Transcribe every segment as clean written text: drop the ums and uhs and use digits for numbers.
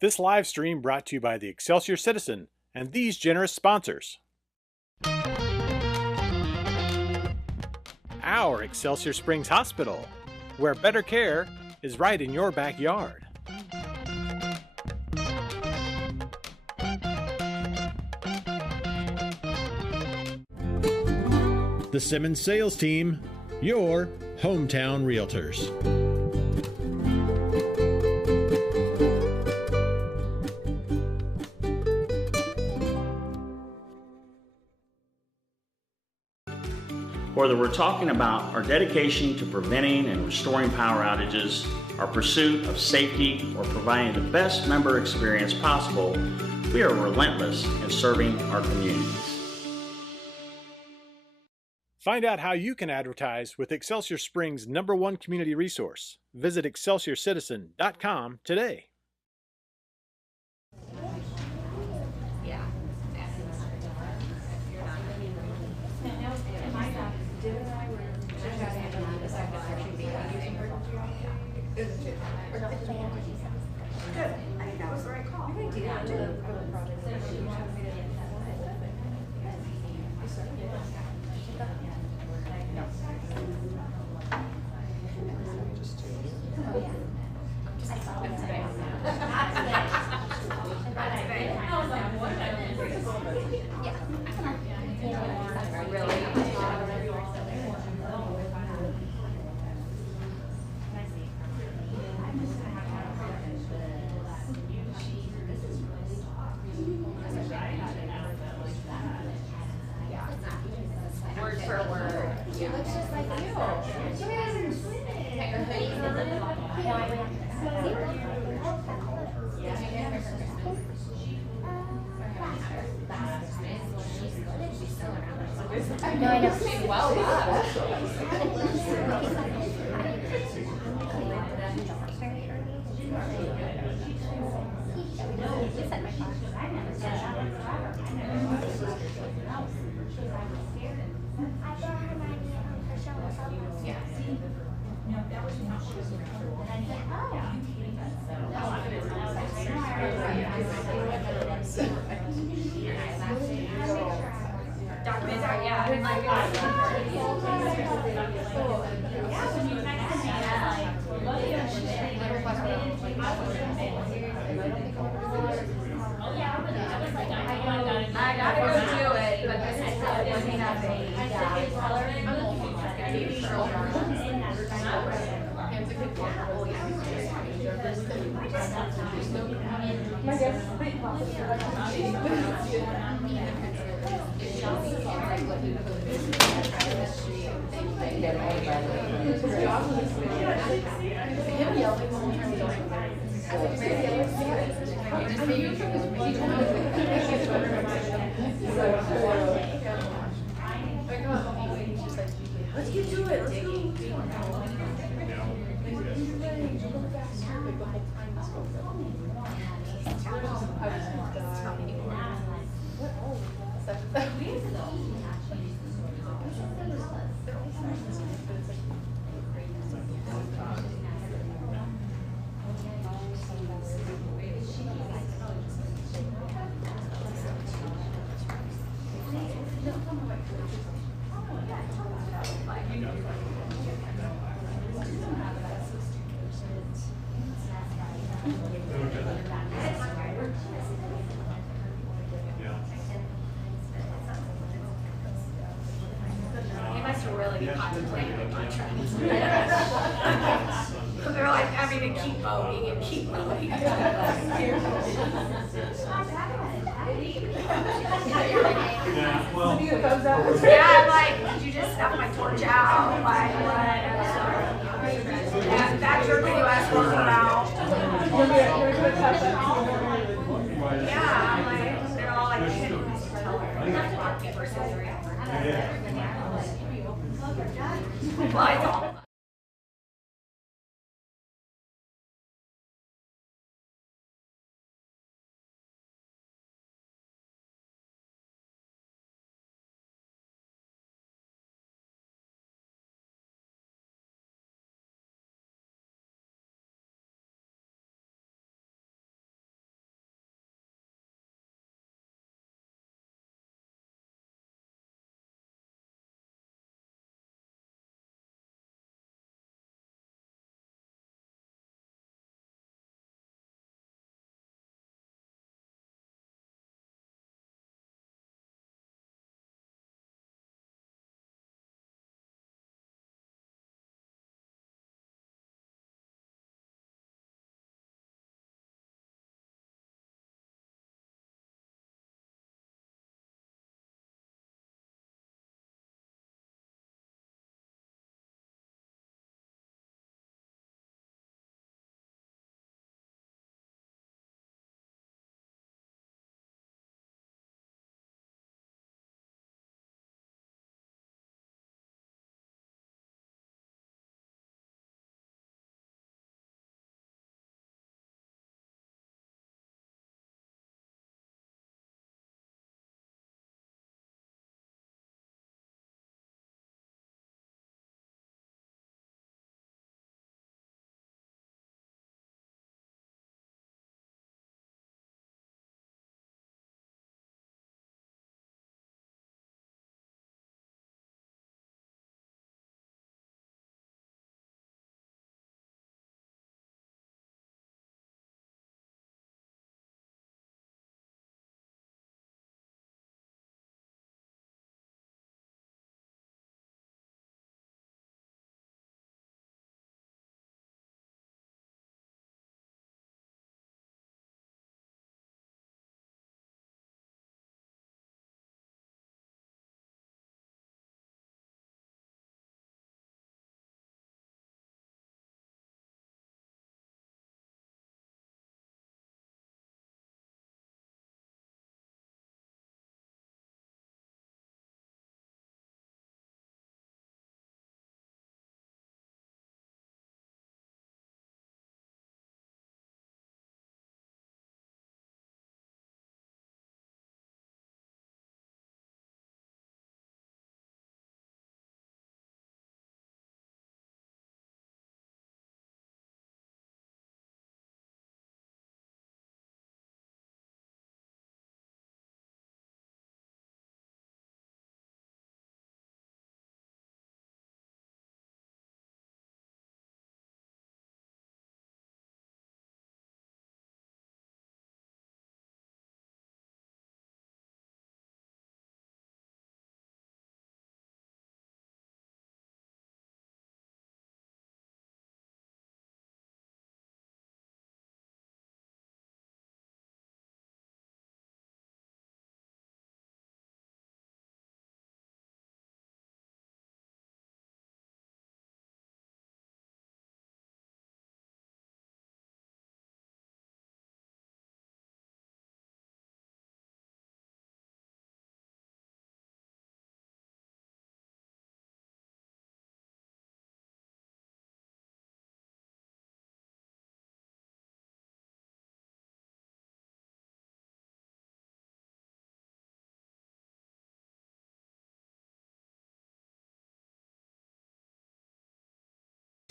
This live stream brought to you by the Excelsior Citizen and these generous sponsors. Our Excelsior Springs Hospital, where better care is right in your backyard. The Simmons Sales Team, your hometown realtors. Whether we're talking about our dedication to preventing and restoring power outages, our pursuit of safety, or providing the best member experience possible, we are relentless in serving our communities. Find out how you can advertise with Excelsior Springs' #1 community resource. Visit ExcelsiorCitizen.com today. Good. I think that was the right call. Word for word. She looks just like you. No, I know. She's well I gotta go do it, but this is probably looking at let's get to it. Let's go. They must really be contemplating a contract. They're like having to keep voting and keep voting. Yeah, I'm like, did you just stuff my torch out? Like, what? Yeah, that's your video I spoke about. Yeah, I'm like, they're all like, well, I don't.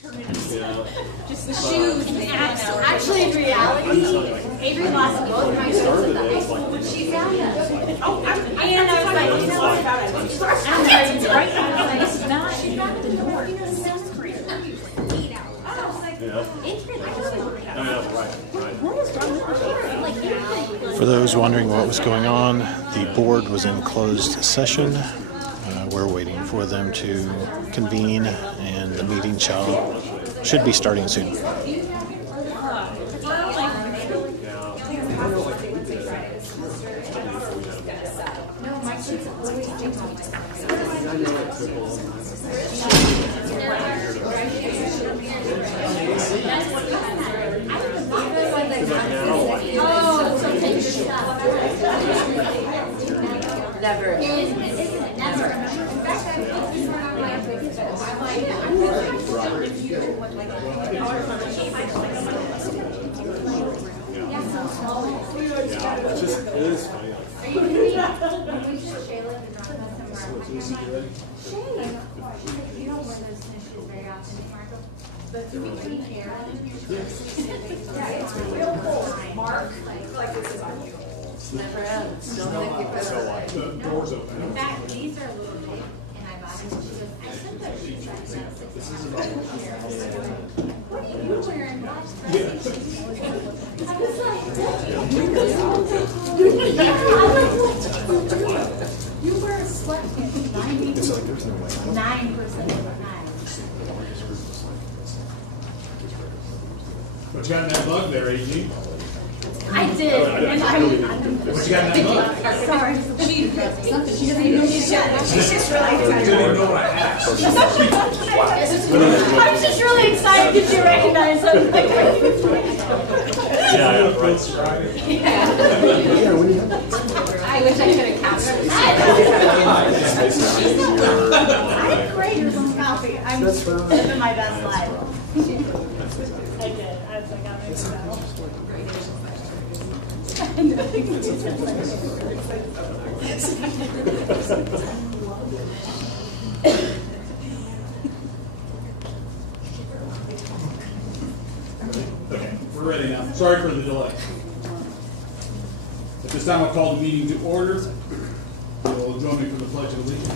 Just the shoes. Actually, in reality, Avery lost both my shoes at the high school when she found them. Oh, and I was like, you know what? And I was right. I was like, no, she's not the door. Sixth grade. 8 hours. I was like, 8th grade. What is wrong with her? For those wondering what was going on, the board was in closed session. We're waiting for them to convene, and the meeting should be starting soon. Never. Mark, like this is on you. Never have. Don't make it better. Doors open. In fact, these are a little big, and I bought them. She goes, I sent those shoes back to what are you wearing? I was like, you wear a sweatpants 9% of the time. What you got in that bug there, AG? I did, and What you got in that bug? sorry. She doesn't even know she's just really excited. Didn't even know what I asked. I was just really excited that you recognized them. Yeah, right. I wish I could have captured it. I didn't create your own coffee. I'm living my best life. I did. I was like, I'm going to Okay, we're ready now. Sorry for the delay. At this time, I'll call the meeting to order. You'll join me for the Pledge of Allegiance.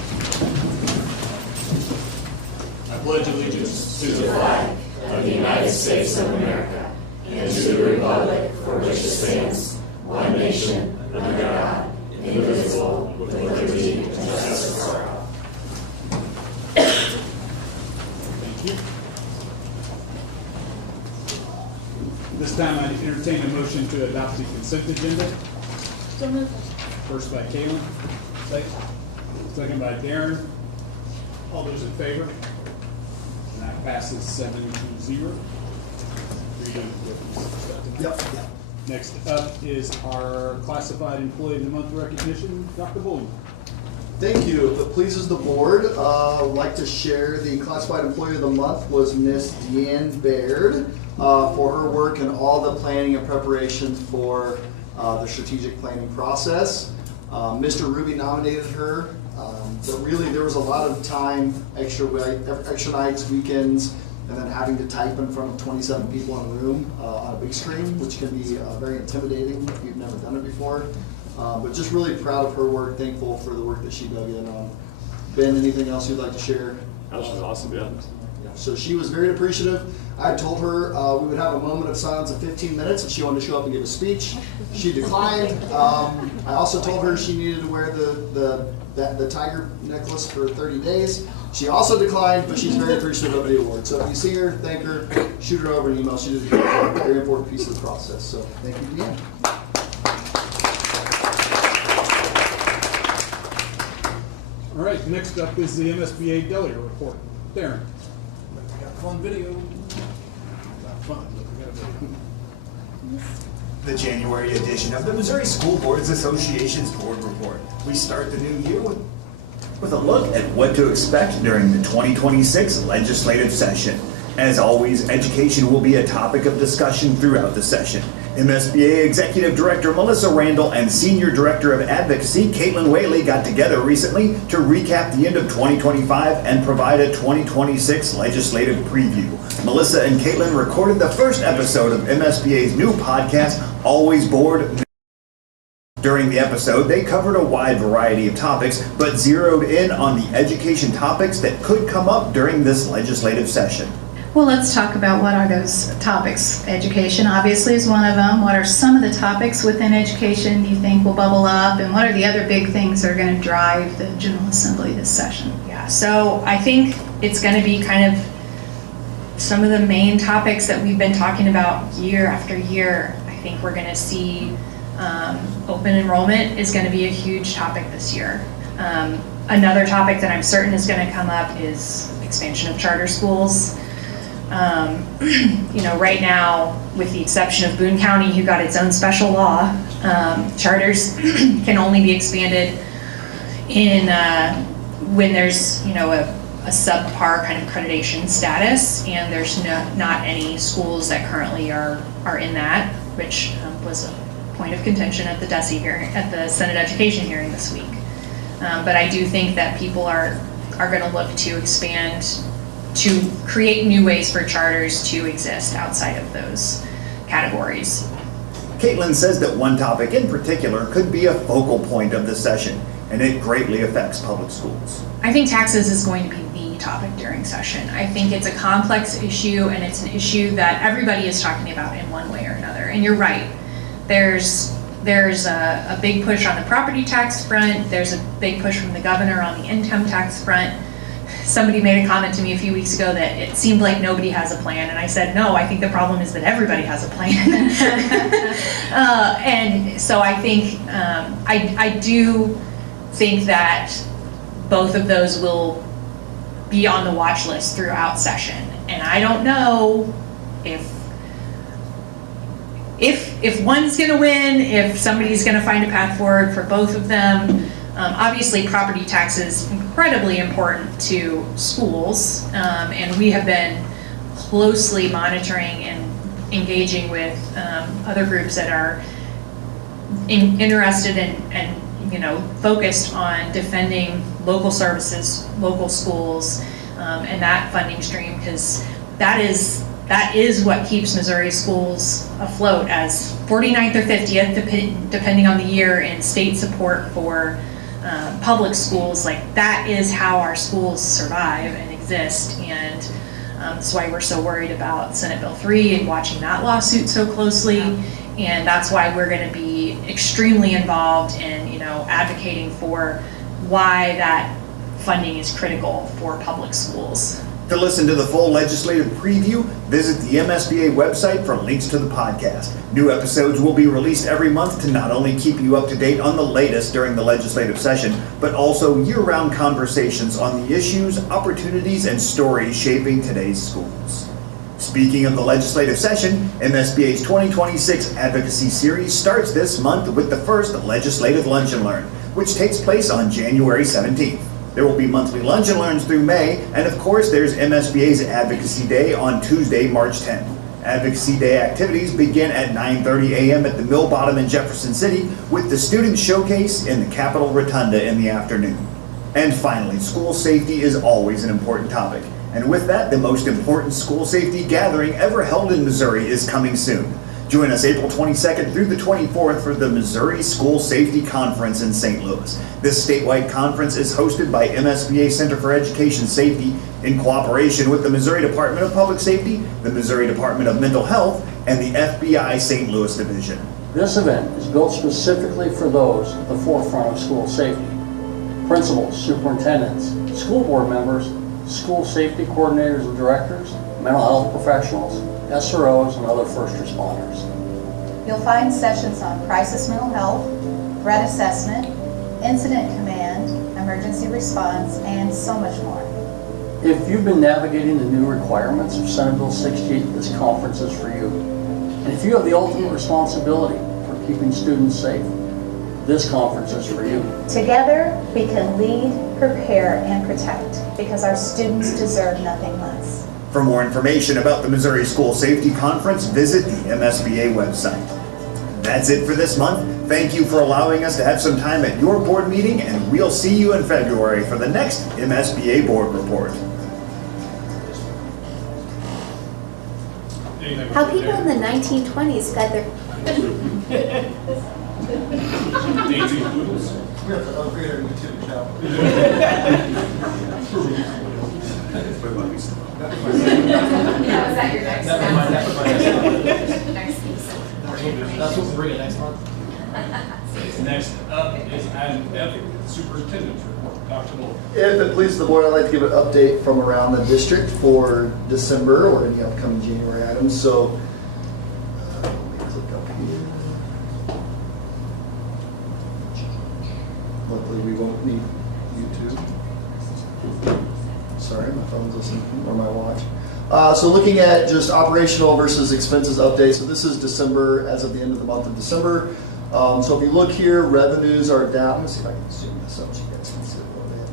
I pledge allegiance to the flag of the United States of America and to the republic for which it stands, one nation, under God, indivisible, with liberty and justice for all. Thank you. This time, I entertain a motion to adopt the consent agenda. First by Kalen, second by Darren. All those in favor? And that passes 7-0. Yep. Next up is our Classified Employee of the Month recognition, Dr. Bullion. Thank you. If it pleases the board, I'd like to share the Classified Employee of the Month was Miss Deanne Baird for her work and all the planning and preparation for the strategic planning process. Mr. Ruby nominated her, but really there was a lot of time, extra nights, weekends, and then having to type in front of 27 people in a room on a big screen, which can be very intimidating if you've never done it before. But just really proud of her work, thankful for the work that she dug in on. Ben, anything else you'd like to share? That was awesome, yeah. So she was very appreciative. I told her we would have a moment of silence of 15 minutes if she wanted to show up and give a speech. She declined. I also told her she needed to wear the tiger necklace for 30 days. She also declined, but she's very appreciative of the award. So if you see her, thank her, shoot her over an email. She did a very important piece of the process. So thank you again. All right, next up is the MSBA Delia report. Darren. We got fun video. Not fun, but we got a video. The January edition of the Missouri School Boards Association's Board Report. We start the new year with a look at what to expect during the 2026 legislative session. As always, education will be a topic of discussion throughout the session. MSBA Executive Director Melissa Randall and Senior Director of Advocacy Caitlin Whaley got together recently to recap the end of 2025 and provide a 2026 legislative preview. Melissa and Caitlin recorded the first episode of MSBA's new podcast, Always Board. During the episode, they covered a wide variety of topics, but zeroed in on the education topics that could come up during this legislative session. Well, let's talk about what are those topics. Education obviously is one of them. What are some of the topics within education you think will bubble up? And what are the other big things that are going to drive the General Assembly this session? Yeah, so I think it's going to be kind of some of the main topics that we've been talking about year after year. I think we're going to see open enrollment is going to be a huge topic this year. Another topic that I'm certain is going to come up is expansion of charter schools. Right now, with the exception of Boone County, who got its own special law, charters can only be expanded in when there's a subpar kind of accreditation status, and there's not any schools that currently are in that, which was a point of contention at the DESE hearing, at the Senate Education hearing this week. But I do think that people are going to look to expand, to create new ways for charters to exist outside of those categories. Caitlin says that one topic in particular could be a focal point of the session, and it greatly affects public schools. I think taxes is going to be the topic during session. I think it's a complex issue, and it's an issue that everybody is talking about in one way or another. And you're right, there's a big push on the property tax front, there's a big push from the governor on the income tax front. Somebody made a comment to me a few weeks ago that it seemed like nobody has a plan, and I said, no, I think the problem is that everybody has a plan. And so I think, I do think that both of those will be on the watch list throughout session. And I don't know if one's gonna win, if somebody's gonna find a path forward for both of them. Obviously, property tax is incredibly important to schools, and we have been closely monitoring and engaging with other groups that are interested and focused on defending local services, local schools, and that funding stream, because that is what keeps Missouri schools afloat as 49th or 50th, depending on the year, in state support for public schools. Like, that is how our schools survive and exist, and that's why we're so worried about Senate Bill 3 and watching that lawsuit so closely, and that's why we're going to be extremely involved in advocating for why that funding is critical for public schools. To listen to the full legislative preview, visit the MSBA website for links to the podcast. New episodes will be released every month to not only keep you up to date on the latest during the legislative session, but also year-round conversations on the issues, opportunities, and stories shaping today's schools. Speaking of the legislative session, MSBA's 2026 Advocacy Series starts this month with the first Legislative Lunch and Learn, which takes place on January 17th. There will be monthly lunch and learns through May, and of course there's MSBA's Advocacy Day on Tuesday, March 10th. Advocacy Day activities begin at 9:30 a.m. at the Mill Bottom in Jefferson City, with the Student Showcase in the Capitol Rotunda in the afternoon. And finally, school safety is always an important topic. And with that, the most important school safety gathering ever held in Missouri is coming soon. Join us April 22nd through the 24th for the Missouri School Safety Conference in St. Louis. This statewide conference is hosted by MSBA Center for Education Safety in cooperation with the Missouri Department of Public Safety, the Missouri Department of Mental Health, and the FBI St. Louis Division. This event is built specifically for those at the forefront of school safety. Principals, superintendents, school board members, school safety coordinators and directors, mental health professionals, SROs, and other first responders. You'll find sessions on crisis mental health, threat assessment, incident command, emergency response, and so much more. If you've been navigating the new requirements of Senate Bill 68, this conference is for you. And if you have the ultimate responsibility for keeping students safe, this conference is for you. Together, we can lead, prepare, and protect, because our students deserve nothing less. For more information about the Missouri School Safety Conference, visit the MSBA website. That's it for this month. Thank you for allowing us to have some time at your board meeting, and we'll see you in February for the next MSBA board report. How people in the 1920s got their... Yeah, was that your next step? Next piece. That's what we're bringing next month. Next up is Adam F., Superintendent's Report. Dr. Bull. If it pleases the board, I'd like to give an update from around the district for December or any upcoming January items. So let me click up here. Luckily, we won't need YouTube. Sorry, my phone's listening, or my watch. So looking at just operational versus expenses update. So this is December, as of the end of the month of December. So if you look here, revenues are down. Let me see if I can zoom this up so you guys can see it a little bit.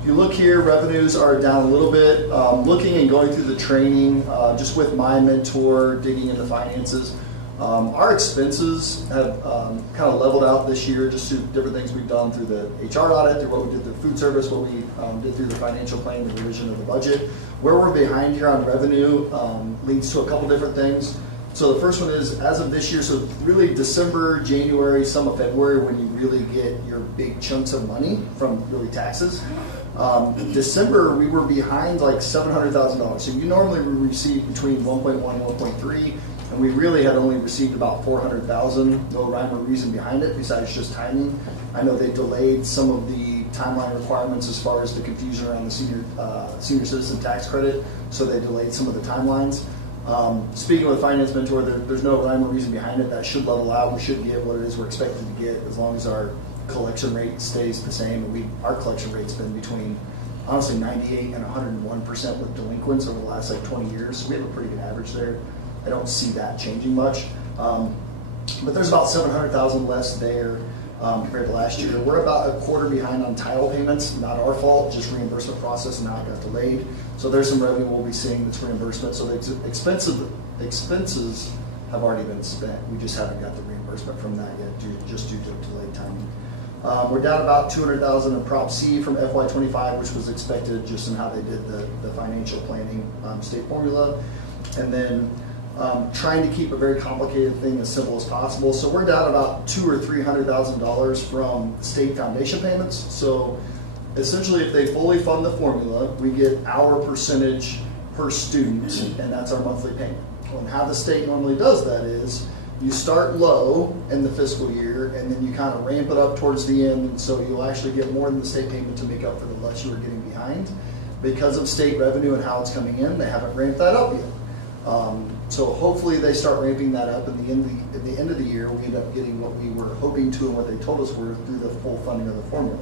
If you look here, revenues are down a little bit. Looking and going through the training, just with my mentor, digging into finances, our expenses have kind of leveled out this year just through different things we've done through the HR audit, through what we did through food service, what we did through the financial planning, the revision of the budget. Where we're behind here on revenue leads to a couple different things. So the first one is, as of this year, so really December, January, some of February, when you really get your big chunks of money from really taxes. December, we were behind like $700,000. So you normally receive between 1.1 and 1.3, and we really had only received about 400,000. No rhyme or reason behind it besides just timing. I know they delayed some of the timeline requirements as far as the confusion around the senior citizen tax credit, so they delayed some of the timelines. Speaking with finance mentor, there's no rhyme or reason behind it. That should level out. We should get what it is we're expected to get as long as our collection rate stays the same. And our collection rate's been between, honestly, 98 and 101% with delinquents over the last like 20 years. So we have a pretty good average there. I don't see that changing much. But there's about 700,000 less there compared to last year. We're about a quarter behind on title payments. Not our fault, just reimbursement process and how it got delayed. So there's some revenue we'll be seeing that's reimbursement. So the expenses have already been spent. We just haven't got the reimbursement from that yet, just due to delayed timing. We're down about 200,000 in Prop C from FY25, which was expected just in how they did the financial planning state formula. And then trying to keep a very complicated thing as simple as possible. So we're down about $200,000 or $300,000 from state foundation payments. So essentially, if they fully fund the formula, we get our percentage per student, and that's our monthly payment. And how the state normally does that is you start low in the fiscal year, and then you kind of ramp it up towards the end, and so you'll actually get more than the state payment to make up for the less you were getting behind. Because of state revenue and how it's coming in, they haven't ramped that up yet. So hopefully they start ramping that up, and at the end of the year, we end up getting what we were hoping to and what they told us were through the full funding of the formula.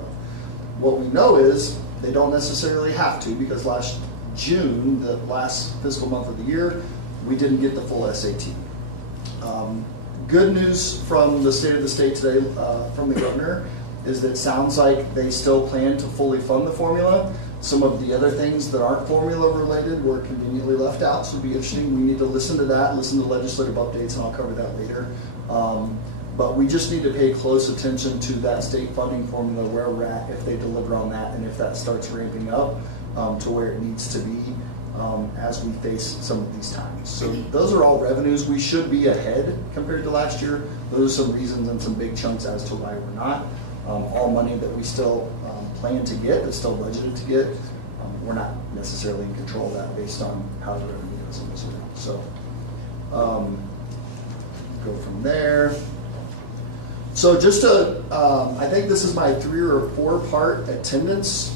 What we know is they don't necessarily have to, because last June, the last fiscal month of the year, we didn't get the full SAT. Good news from the state of the state today from the governor is that it sounds like they still plan to fully fund the formula. Some of the other things that aren't formula related were conveniently left out, so it'll be interesting. We need to listen to that, listen to legislative updates, and I'll cover that later. But we just need to pay close attention to that state funding formula, where we're at, if they deliver on that, and if that starts ramping up to where it needs to be as we face some of these times. So those are all revenues. We should be ahead compared to last year. Those are some reasons and some big chunks as to why we're not. All money that we still plan to get, that's still budgeted to get, we're not necessarily in control of that based on how the revenue goes in this year. So go from there. So just to, I think this is my 3 or 4 part attendance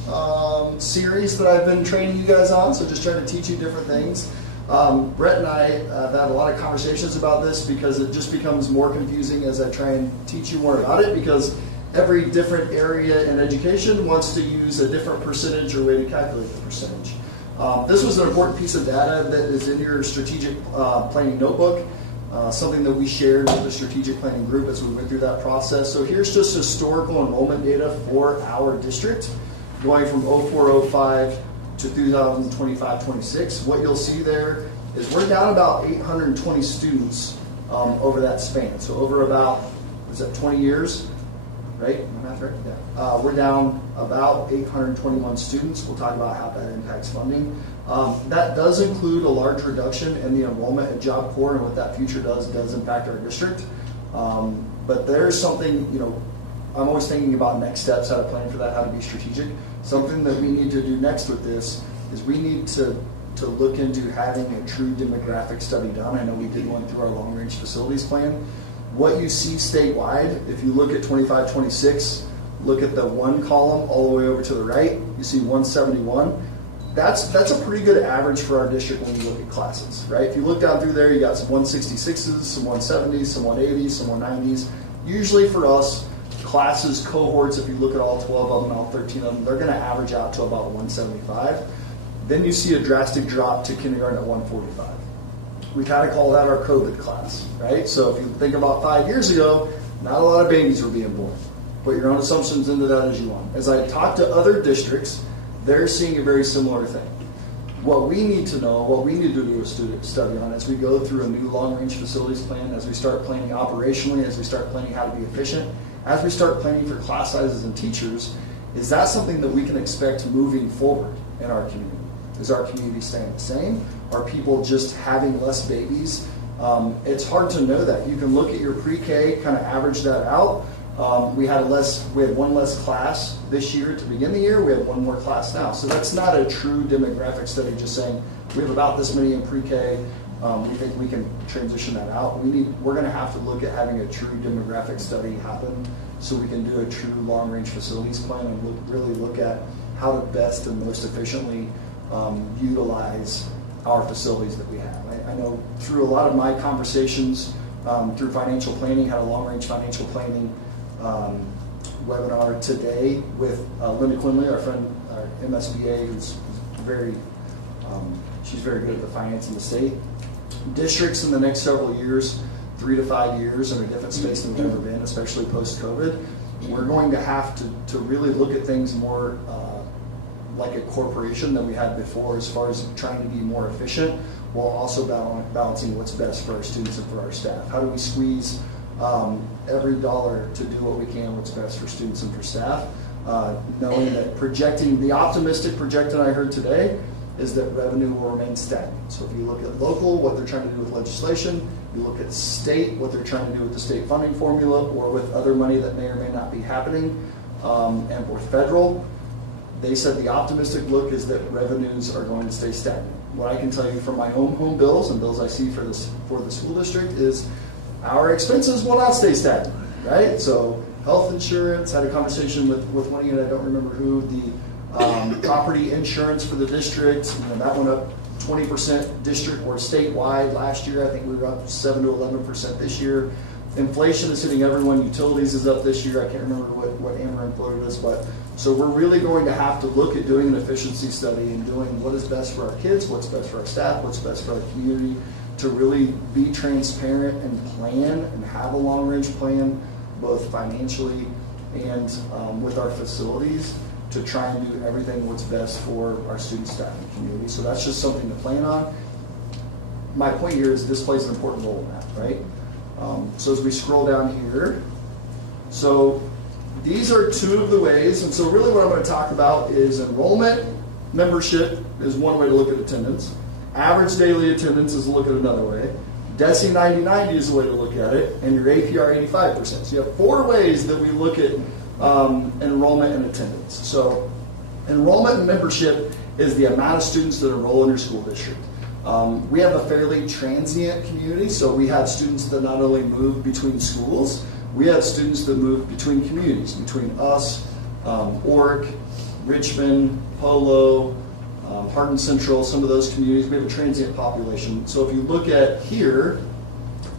series that I've been training you guys on. So just trying to teach you different things. Brett and I have had a lot of conversations about this because it just becomes more confusing as I try and teach you more about it, because every different area in education wants to use a different percentage or way to calculate the percentage. This was an important piece of data that is in your strategic planning notebook. Something that we shared with the strategic planning group as we went through that process. So here's just historical enrollment data for our district going from 04-05 to 2025-26. What you'll see there is we're down about 820 students over that span. So over about, was that 20 years? Right? Am I math right? Yeah. We're down about 821 students. We'll talk about how that impacts funding. That does include a large reduction in the enrollment at Job Corps, and what that future does impact our district. But there's something, I'm always thinking about next steps, how to plan for that, how to be strategic. Something that we need to do next with this is we need to look into having a true demographic study done. I know we did one through our long-range facilities plan. What you see statewide, if you look at 25-26, look at the one column all the way over to the right, you see 171. That's a pretty good average for our district when you look at classes, right? If you look down through there, you got some 166s, some 170s, some 180s, some 190s. Usually for us, classes, cohorts, if you look at all 12 of them, all 13 of them, they're going to average out to about 175. Then you see a drastic drop to kindergarten at 145. We kind of call that our COVID class, right? So if you think about 5 years ago, not a lot of babies were being born. Put your own assumptions into that as you want. As I talk to other districts, they're seeing a very similar thing. What we need to know, what we need to do a student study on as we go through a new long-range facilities plan, as we start planning operationally, as we start planning how to be efficient, as we start planning for class sizes and teachers, is that something that we can expect moving forward in our community? Is our community staying the same? Are people just having less babies? It's hard to know that. You can look at your pre-K, kind of average that out. We had one less class this year to begin the year. We have one more class now. So that's not a true demographic study, just saying we have about this many in pre-K. We think we can transition that out. We're going to have to look at having a true demographic study happen so we can do a true long-range facilities plan and really look at how to best and most efficiently utilize our facilities that we have. I know through a lot of my conversations through financial planning, had a long-range financial planning webinar today with Linda Quinley, our friend, our MSBA, who's very, she's very good at the finance in the state. Districts in the next several years, 3 to 5 years, in a different space than we've ever been, especially post-COVID. We're going to have to really look at things more like a corporation than we had before, as far as trying to be more efficient while also balancing what's best for our students and for our staff. How do we squeeze every dollar to do what we can, what's best for students and for staff, knowing that the optimistic projection I heard today is that revenue will remain stagnant. So if you look at local, what they're trying to do with legislation, you look at state, what they're trying to do with the state funding formula or with other money that may or may not be happening, and for federal, they said the optimistic look is that revenues are going to stay stagnant. What I can tell you from my own home bills and bills I see for the school district is our expenses will not stay stagnant, right? So health insurance, had a conversation with one of you, and I don't remember who, the property insurance for the district, that went up 20% district or statewide last year. I think we were up 7 to 11% this year. Inflation is hitting everyone. Utilities is up this year. I can't remember what Ameren quoted us, but so we're really going to have to look at doing an efficiency study and doing what is best for our kids, what's best for our staff, what's best for our community, to really be transparent and plan and have a long-range plan, both financially and with our facilities, to try and do everything what's best for our student, staff, and community. So that's just something to plan on. My point here is this plays an important role in that, right? So as we scroll down here, so these are two of the ways, and so really what I'm going to talk about is enrollment. Membership is one way to look at attendance. Average daily attendance is a look at another way. DESE 90/90 is a way to look at it, and your APR 85%. So you have 4 ways that we look at enrollment and attendance. So enrollment and membership is the amount of students that enroll in your school district. We have a fairly transient community, so we have students that not only move between schools, we have students that move between communities, between us, Oric, Richmond, Polo, Hardin Central, some of those communities. We have a transient population. So if you look at here,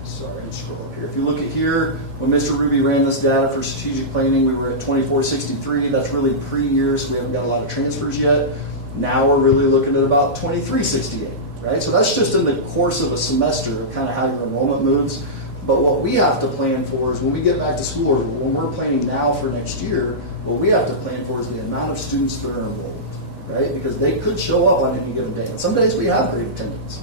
sorry, I'll scroll up here. If you look at here, when Mr. Ruby ran this data for strategic planning, we were at 2463. That's really pre-years. We haven't got a lot of transfers yet. Now we're really looking at about 2368. Right? So that's just in the course of a semester of kind of how your enrollment moves. But what we have to plan for is when we get back to school, or when we're planning now for next year, what we have to plan for is the amount of students that are enrolled, right? Because they could show up on any given day. And some days we have great attendance.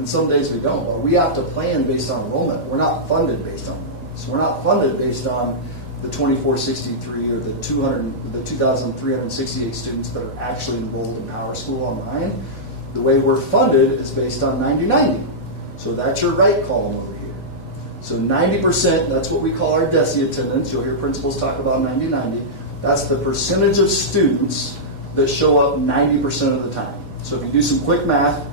and some days we don't. But we have to plan based on enrollment. We're not funded based on enrollment. So we're not funded based on the 2463 or the 2,368 students that are actually enrolled in Power School Online. The way we're funded is based on 90-90. So that's your right column over here. So 90%, that's what we call our DESI attendance. You'll hear principals talk about 90-90. That's the percentage of students that show up 90% of the time. So if you do some quick math,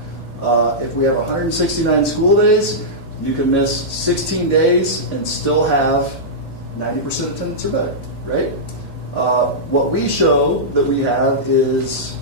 if we have 169 school days, you can miss 16 days and still have 90% attendance or better, right? What we show that we have is,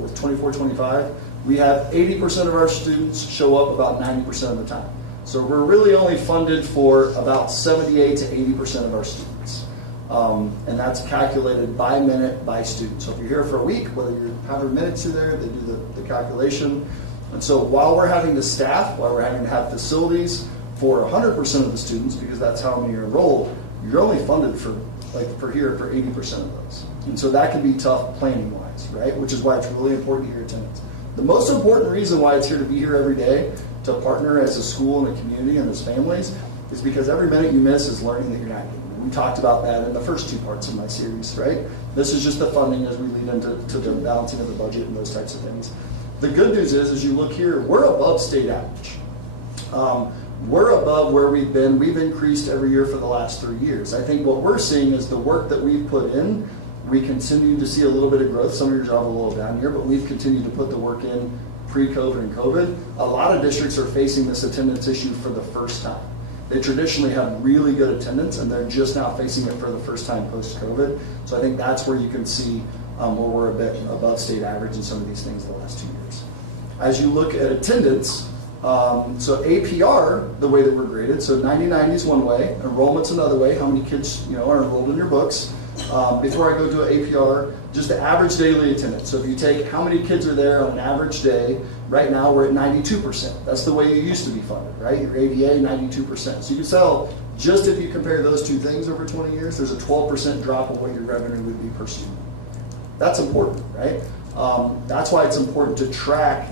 with 24-25, we have 80% of our students show up about 90% of the time. So we're really only funded for about 78 to 80% of our students. And that's calculated by minute by student. So if you're here for a week, whether you're 100 minutes you're there, they do the calculation. And so while we're having to staff, while we're having to have facilities for 100% of the students, because that's how many are enrolled, you're only funded for, like for here, for 80% of those. And so that can be tough planning wise, right? Which is why it's really important to hear attendance. The most important reason why it's here to be here every day, to partner as a school and a community and as families, is because every minute you miss is learning that you're not getting. We talked about that in the first 2 parts of my series, right? This is just the funding as we lead into the balancing of the budget and those types of things. The good news is, as you look here, we're above state average. We're above where we've been. We've increased every year for the last 3 years. I think what we're seeing is the work that we've put in, we continue to see a little bit of growth. Some of your job a little down here, but we've continued to put the work in pre-COVID and COVID. A lot of districts are facing this attendance issue for the first time. They traditionally have really good attendance, and they're just now facing it for the first time post-COVID. So I think that's where you can see where we're a bit above state average in some of these things the last 2 years. As you look at attendance, so APR, the way that we're graded, so 90-90 is one way, enrollment's another way, how many kids are enrolled in your books. Before I go to APR, just the average daily attendance. So if you take how many kids are there on an average day, right now we're at 92%. That's the way you used to be funded, right? Your ADA, 92%. So you can tell, just if you compare those 2 things over 20 years, there's a 12% drop of what your revenue would be per student. That's important, right? That's why it's important to track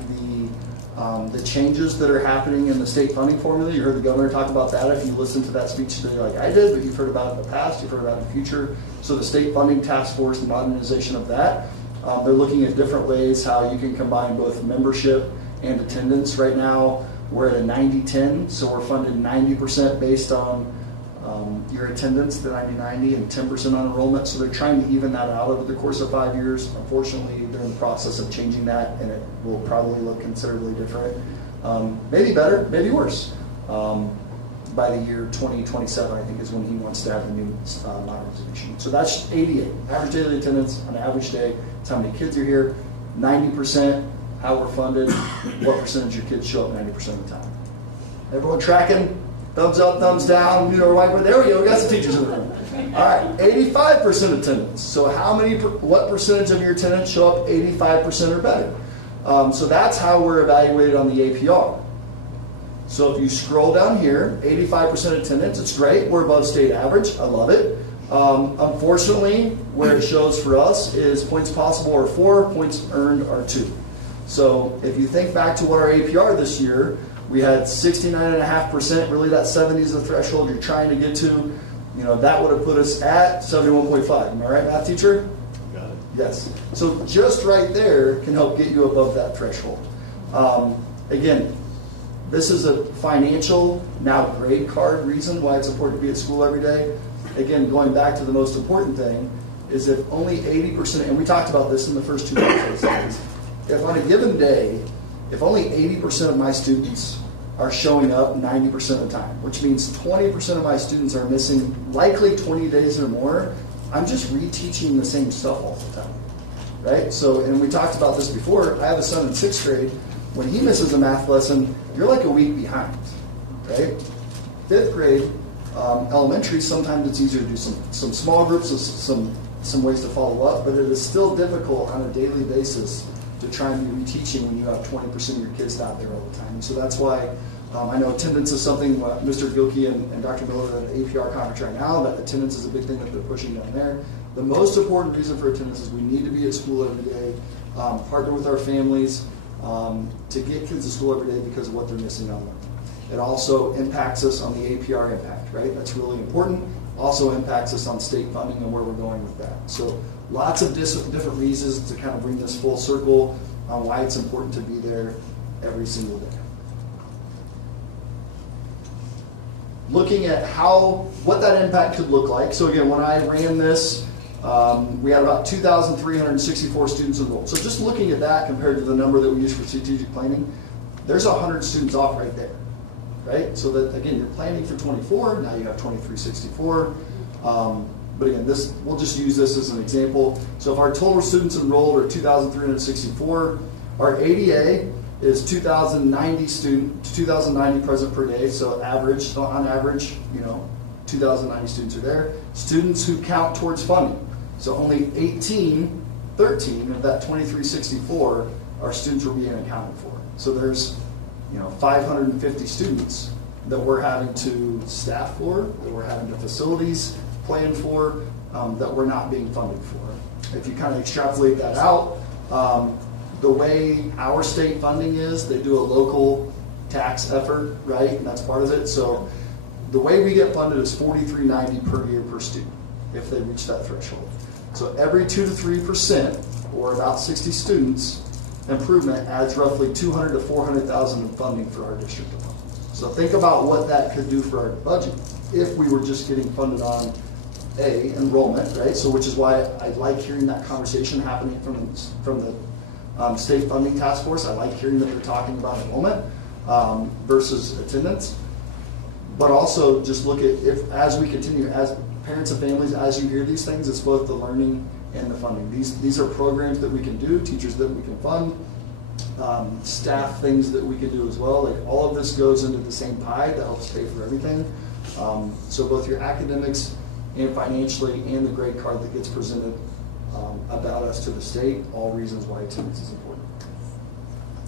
the changes that are happening in the state funding formula. You heard the governor talk about that. If you listened to that speech today like I did, but you've heard about it in the past, you've heard about it in the future. So the state funding task force, the modernization of that, they're looking at different ways how you can combine both membership and attendance. Right now, we're at a 90-10, so we're funded 90% based on your attendance, the 90-90, and 10% on enrollment. So they're trying to even that out over the course of 5 years. Unfortunately, they're in the process of changing that, and it will probably look considerably different. Maybe better, maybe worse. By the year 2027, I think, is when he wants to have the new modernization. So that's 88, average daily attendance on an average day. It's how many kids are here. 90%, how we're funded, what percentage of your kids show up 90% of the time. Everyone tracking? Thumbs up, thumbs down, there we go, we got some teachers in the room. All right, 85% attendance. So what percentage of your attendance show up 85% or better? So that's how we're evaluated on the APR. So if you scroll down here, 85% attendance, it's great, we're above state average, I love it. Unfortunately, where it shows for us is points possible are 4, points earned are 2. So if you think back to what our APR this year, we had 69.5%, really that 70 is the threshold you're trying to get to. That would have put us at 71.5. Am I right, math teacher? Got it. Yes. So just right there can help get you above that threshold. Again, this is a financial, now grade card reason why it's important to be at school every day. Again, going back to the most important thing is if only 80%, and we talked about this in the first 2 parts, if on a given day, if only 80% of my students are showing up 90% of the time, which means 20% of my students are missing likely 20 days or more, I'm just reteaching the same stuff all the time, right? So, and we talked about this before, I have a son in 6th grade, when he misses a math lesson, you're like a week behind, right? 5th grade, elementary, sometimes it's easier to do some small groups, some ways to follow up, but it is still difficult on a daily basis to try and be reteaching when you have 20% of your kids not there all the time. And so that's why I know attendance is something Mr. Gilkey and Dr. Miller are at the APR conference right now, that attendance is a big thing that they're pushing down there. The most important reason for attendance is we need to be at school every day, partner with our families, to get kids to school every day because of what they're missing on learning. It also impacts us on the APR impact, right? That's really important. Also impacts us on state funding and where we're going with that. So lots of different reasons to kind of bring this full circle on why it's important to be there every single day. Looking at what that impact could look like. So again, when I ran this, we had about 2,364 students enrolled. So just looking at that compared to the number that we use for strategic planning, there's 100 students off right there, right? So that, again, you're planning for 24, now you have 2,364. But again, we'll just use this as an example. So if our total students enrolled are 2,364, our ADA is 2,090 present per day. So on average, 2,090 students are there. Students who count towards funding. So only 13 of that 2,364 are students we're being accounted for. So there's 550 students that we're having to staff for, that we're having to facilities plan for, that we're not being funded for. If you kind of extrapolate that out, the way our state funding is, they do a local tax effort, right? And that's part of it. So the way we get funded is $43.90 per year per student if they reach that threshold. So every 2 to 3%, or about 60 students, improvement adds roughly $200,000 to $400,000 in funding for our district alone. So think about what that could do for our budget if we were just getting funded on enrollment, right? So which is why I like hearing that conversation happening from the state funding task force. I like hearing that they're talking about enrollment versus attendance. But also just look at as we continue, as parents and families, as you hear these things, it's both the learning and the funding. These are programs that we can do, teachers that we can fund, staff things that we can do as well. Like all of this goes into the same pie that helps pay for everything. So both your academics and financially and the grade card that gets presented about us to the state, all reasons why attendance is important.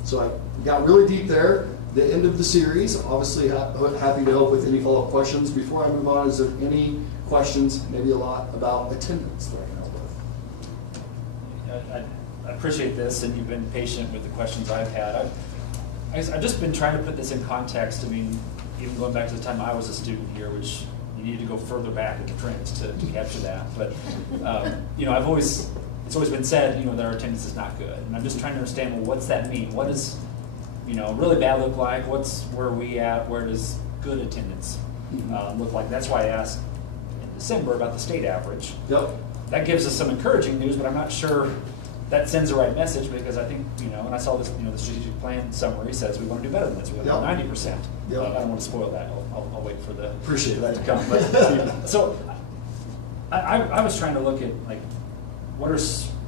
So I got really deep there. The end of the series, obviously happy to help with any follow-up questions. Before I move on, is there any questions, maybe a lot, about attendance that I can help with? I appreciate this, and you've been patient with the questions I've had. I've just been trying to put this in context. I mean, even going back to the time I was a student here, which you need to go further back in the trends to capture that. But it's always been said, that our attendance is not good, and I'm just trying to understand, well, what's that mean? What does really bad look like? Where are we at? Where does good attendance look like? That's why I asked in December about the state average. Yep. That gives us some encouraging news, but I'm not sure that sends the right message, because I think, and I saw this, the strategic plan summary says we want to do better than this. We want to do 90%. Yep. I don't want to spoil that. I'll wait for Appreciate that that to come. But, so I was trying to look at what are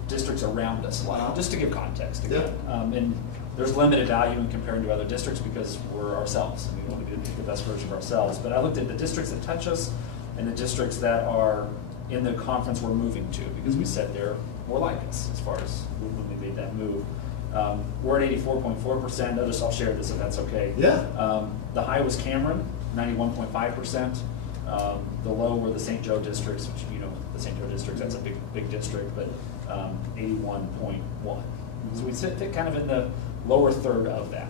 districts around us like, just to give context again. Yep. And there's limited value in comparing to other districts because we're ourselves and we want to be the best version of ourselves. But I looked at the districts that touch us and the districts that are in the conference we're moving to, because we said they're more like us as far as when we made that move. We're at 84.4%. I'll share this if that's okay. Yeah. The high was Cameron, 91.5%. The low were the St. Joe districts, which the St. Joe districts, that's a big district, but 81.1. So we sit kind of in the lower third of that.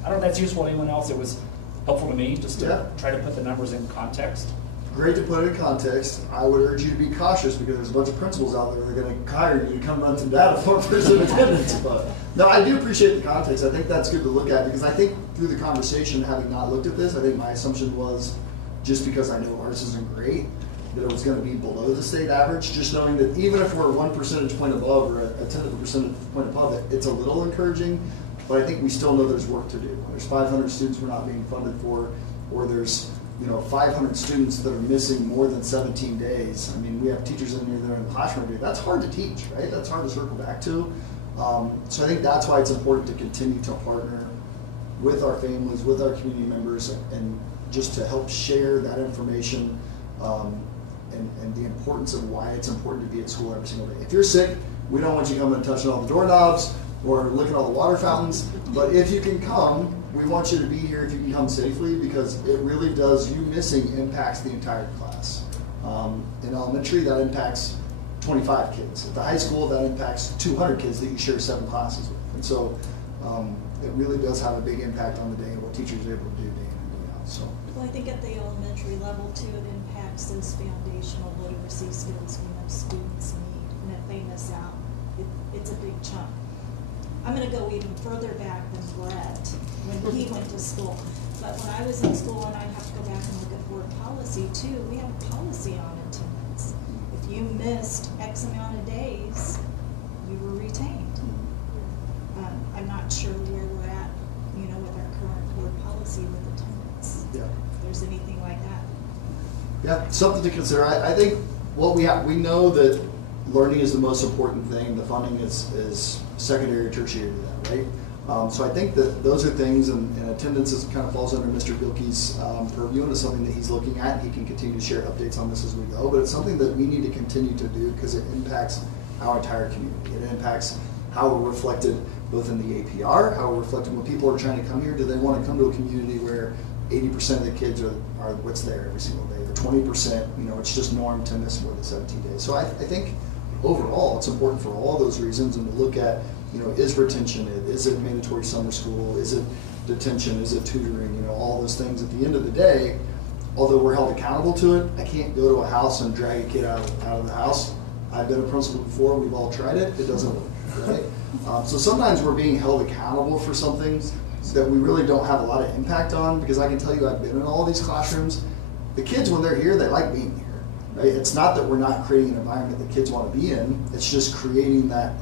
I don't know if that's useful to anyone else. It was helpful to me just to try to put the numbers in context. Great to put it in context. I would urge you to be cautious because there's a bunch of principals out there that are going to hire you to come run some data for attendance. But no, I do appreciate the context. I think that's good to look at because I think through the conversation, having not looked at this, I think my assumption was just because I know ours isn't great, that it was going to be below the state average, just knowing that even if we're 1 percentage point above or a tenth of a percentage point above it, it's a little encouraging, but I think we still know there's work to do. There's 500 students we're not being funded for, or there's 500 students that are missing more than 17 days. I mean, we have teachers in here that are in the classroom every day. That's hard to teach, right? That's hard to circle back to. So I think that's why it's important to continue to partner with our families, with our community members, and just to help share that information and the importance of why it's important to be at school every single day. If you're sick, we don't want you coming and touching all the doorknobs or looking at all the water fountains, but if you can come, we want you to be here if you can come safely, because it really does, you missing impacts the entire class. In elementary, that impacts 25 kids. At the high school, that impacts 200 kids that you share 7 classes with. And so it really does have a big impact on the day and what teachers are able to do day in and day out. So. Well, I think at the elementary level too, it impacts those foundational literacy skills we know students need, and if they miss out, it's a big chunk. I'm gonna go even further back than Brett, when he went to school. But when I was in school, and I'd have to go back and look at board policy too, we have a policy on attendance. If you missed X amount of days, you were retained. I'm not sure where we're at, with our current board policy with attendance. Yeah. If there's anything like that. Yeah, something to consider. I think what we know that learning is the most important thing. The funding is secondary or tertiary to that, right? So I think that those are things, and attendance kind of falls under Mr. Gilkey's purview, and it's something that he's looking at. He can continue to share updates on this as we go, but it's something that we need to continue to do because it impacts our entire community. It impacts how we're reflected both in the APR, how we're reflected when people are trying to come here. Do they want to come to a community where 80% of the kids are what's there every single day, or 20%, it's just norm to miss more than 17 days. So I think overall it's important for all those reasons, and to look at, is retention it? Is it mandatory summer school? Is it detention? Is it tutoring? All those things. At the end of the day, although we're held accountable to it, I can't go to a house and drag a kid out of the house. I've been a principal before, we've all tried it, it doesn't work, right? So sometimes we're being held accountable for something that we really don't have a lot of impact on, because I can tell you I've been in all these classrooms. The kids, when they're here, they like being here, right? It's not that we're not creating an environment that kids want to be in, it's just creating that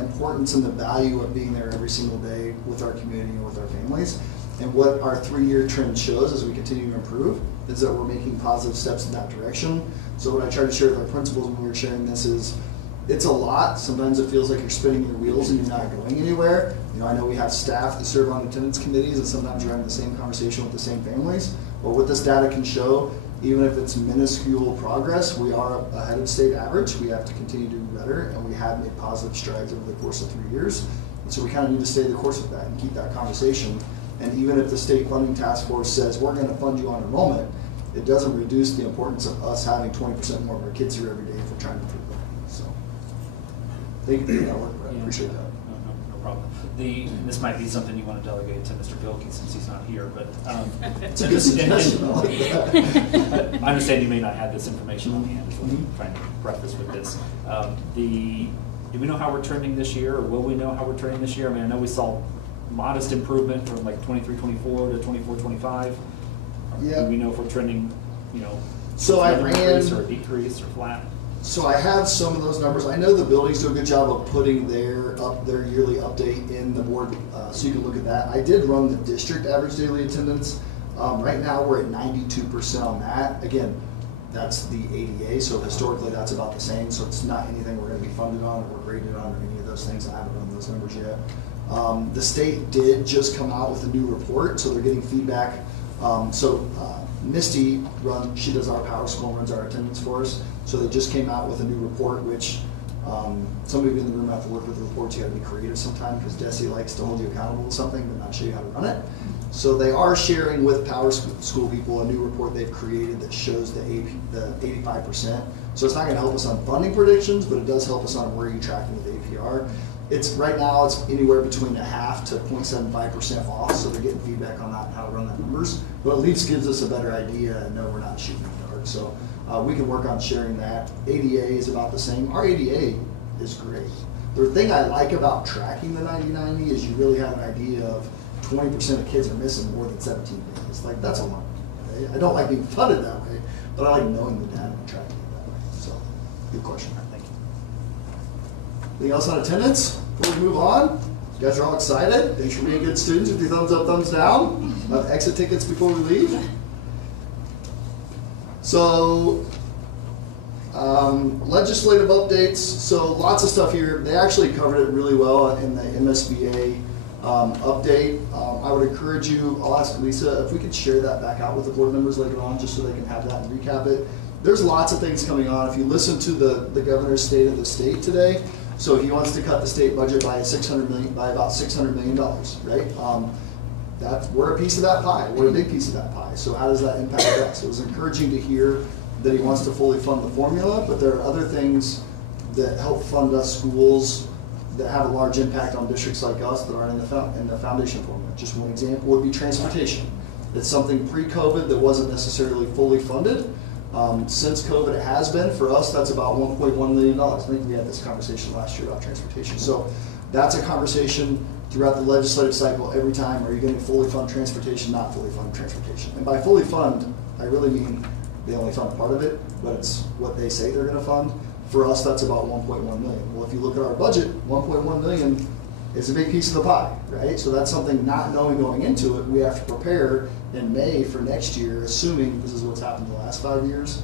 importance and the value of being there every single day with our community and with our families. And what our 3-year trend shows as we continue to improve is that we're making positive steps in that direction. So what I try to share with our principals when we were sharing this is, it's a lot. Sometimes it feels like you're spinning your wheels and you're not going anywhere. I know we have staff that serve on attendance committees, and sometimes you're having the same conversation with the same families. But what this data can show, even if it's minuscule progress, we are ahead of state average. We have to continue to do better, and we have made positive strides over the course of 3 years. And so we kind of need to stay the course with that and keep that conversation. And even if the state funding task force says we're going to fund you on enrollment, it doesn't reduce the importance of us having 20% more of our kids here every day if we're trying to improve learning. So thank you for that work. I appreciate that. No problem. This might be something you want to delegate to Mr. Gilkey since he's not here, but it's a good suggestion. I understand you may not have this information on hand, so I'm trying to preface with this. Do we know how we're trending this year, or will we know how we're trending this year? I mean, I know we saw modest improvement from like 23-24 to 24-25. Yeah. Do we know if we're trending, so I increase or a decrease or flat? So I have some of those numbers. I know the buildings do a good job of putting their yearly update in the board, so you can look at that. I did run the district average daily attendance. Right now we're at 92% on that. Again, that's the ADA, so historically that's about the same. So it's not anything we're going to be funded on or graded on or any of those things. I haven't run those numbers yet. The state did just come out with a new report, so they're getting feedback. Misty she does our power school and runs our attendance for us. So they just came out with a new report, which somebody in the room have to work with the reports. You got to be creative sometimes, because Desi likes to hold you accountable to something but not show you how to run it. So they are sharing with power school people a new report they've created that shows the 85%. So it's not going to help us on funding predictions, but it does help us on where you're tracking with APR. Right now it's anywhere between 0.5 to 0.75% off, so they're getting feedback on that and how to run that numbers. But at least gives us a better idea, and no, we're not shooting in the dark. So we can work on sharing that. ADA is about the same. Our ADA is great. The thing I like about tracking the 90/90 is you really have an idea of 20% of kids are missing more than 17 days. Like, that's a lot. Okay? I don't like being funded that way, but I like knowing the data and tracking it that way. So, good question. Thank you. Anything else on attendance before we move on? You guys are all excited? Thanks for being good students with your thumbs up, thumbs down. Exit tickets before we leave. So, legislative updates. So lots of stuff here. They actually covered it really well in the MSBA update. I would encourage you, I'll ask Lisa if we could share that back out with the board members later on, just so they can have that and recap it. There's lots of things coming on. If you listen to the governor's state of the state today, so he wants to cut the state budget by about $600 million, right? We're a piece of that pie. We're a big piece of that pie. So how does that impact us? It was encouraging to hear that he wants to fully fund the formula, but there are other things that help fund us schools that have a large impact on districts like us that aren't in the foundation formula. Just one example would be transportation. It's something pre-COVID that wasn't necessarily fully funded. Since COVID, it has been. For us, that's about $1.1 million. I think we had this conversation last year about transportation. So that's a conversation throughout the legislative cycle every time. Are you going to fully fund transportation, not fully fund transportation? And by fully fund, I really mean they only fund part of it, but it's what they say they're going to fund. For us, that's about 1.1 million. Well, if you look at our budget, 1.1 million is a big piece of the pie, right? So that's something, not knowing going into it, we have to prepare in May for next year, assuming this is what's happened the last 5 years.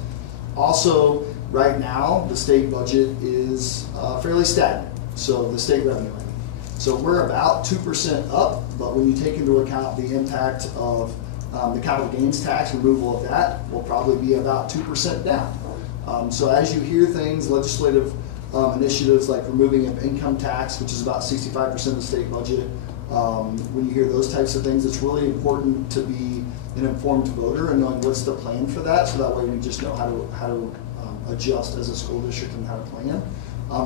Also, right now, the state budget is fairly stagnant, so the state revenue. So we're about 2% up, but when you take into account the impact of the capital gains tax, removal of that, will probably be about 2% down. So as you hear things, legislative initiatives like removing of income tax, which is about 65% of the state budget, when you hear those types of things, it's really important to be an informed voter and knowing what's the plan for that, so that way we just know how to adjust as a school district and how to plan.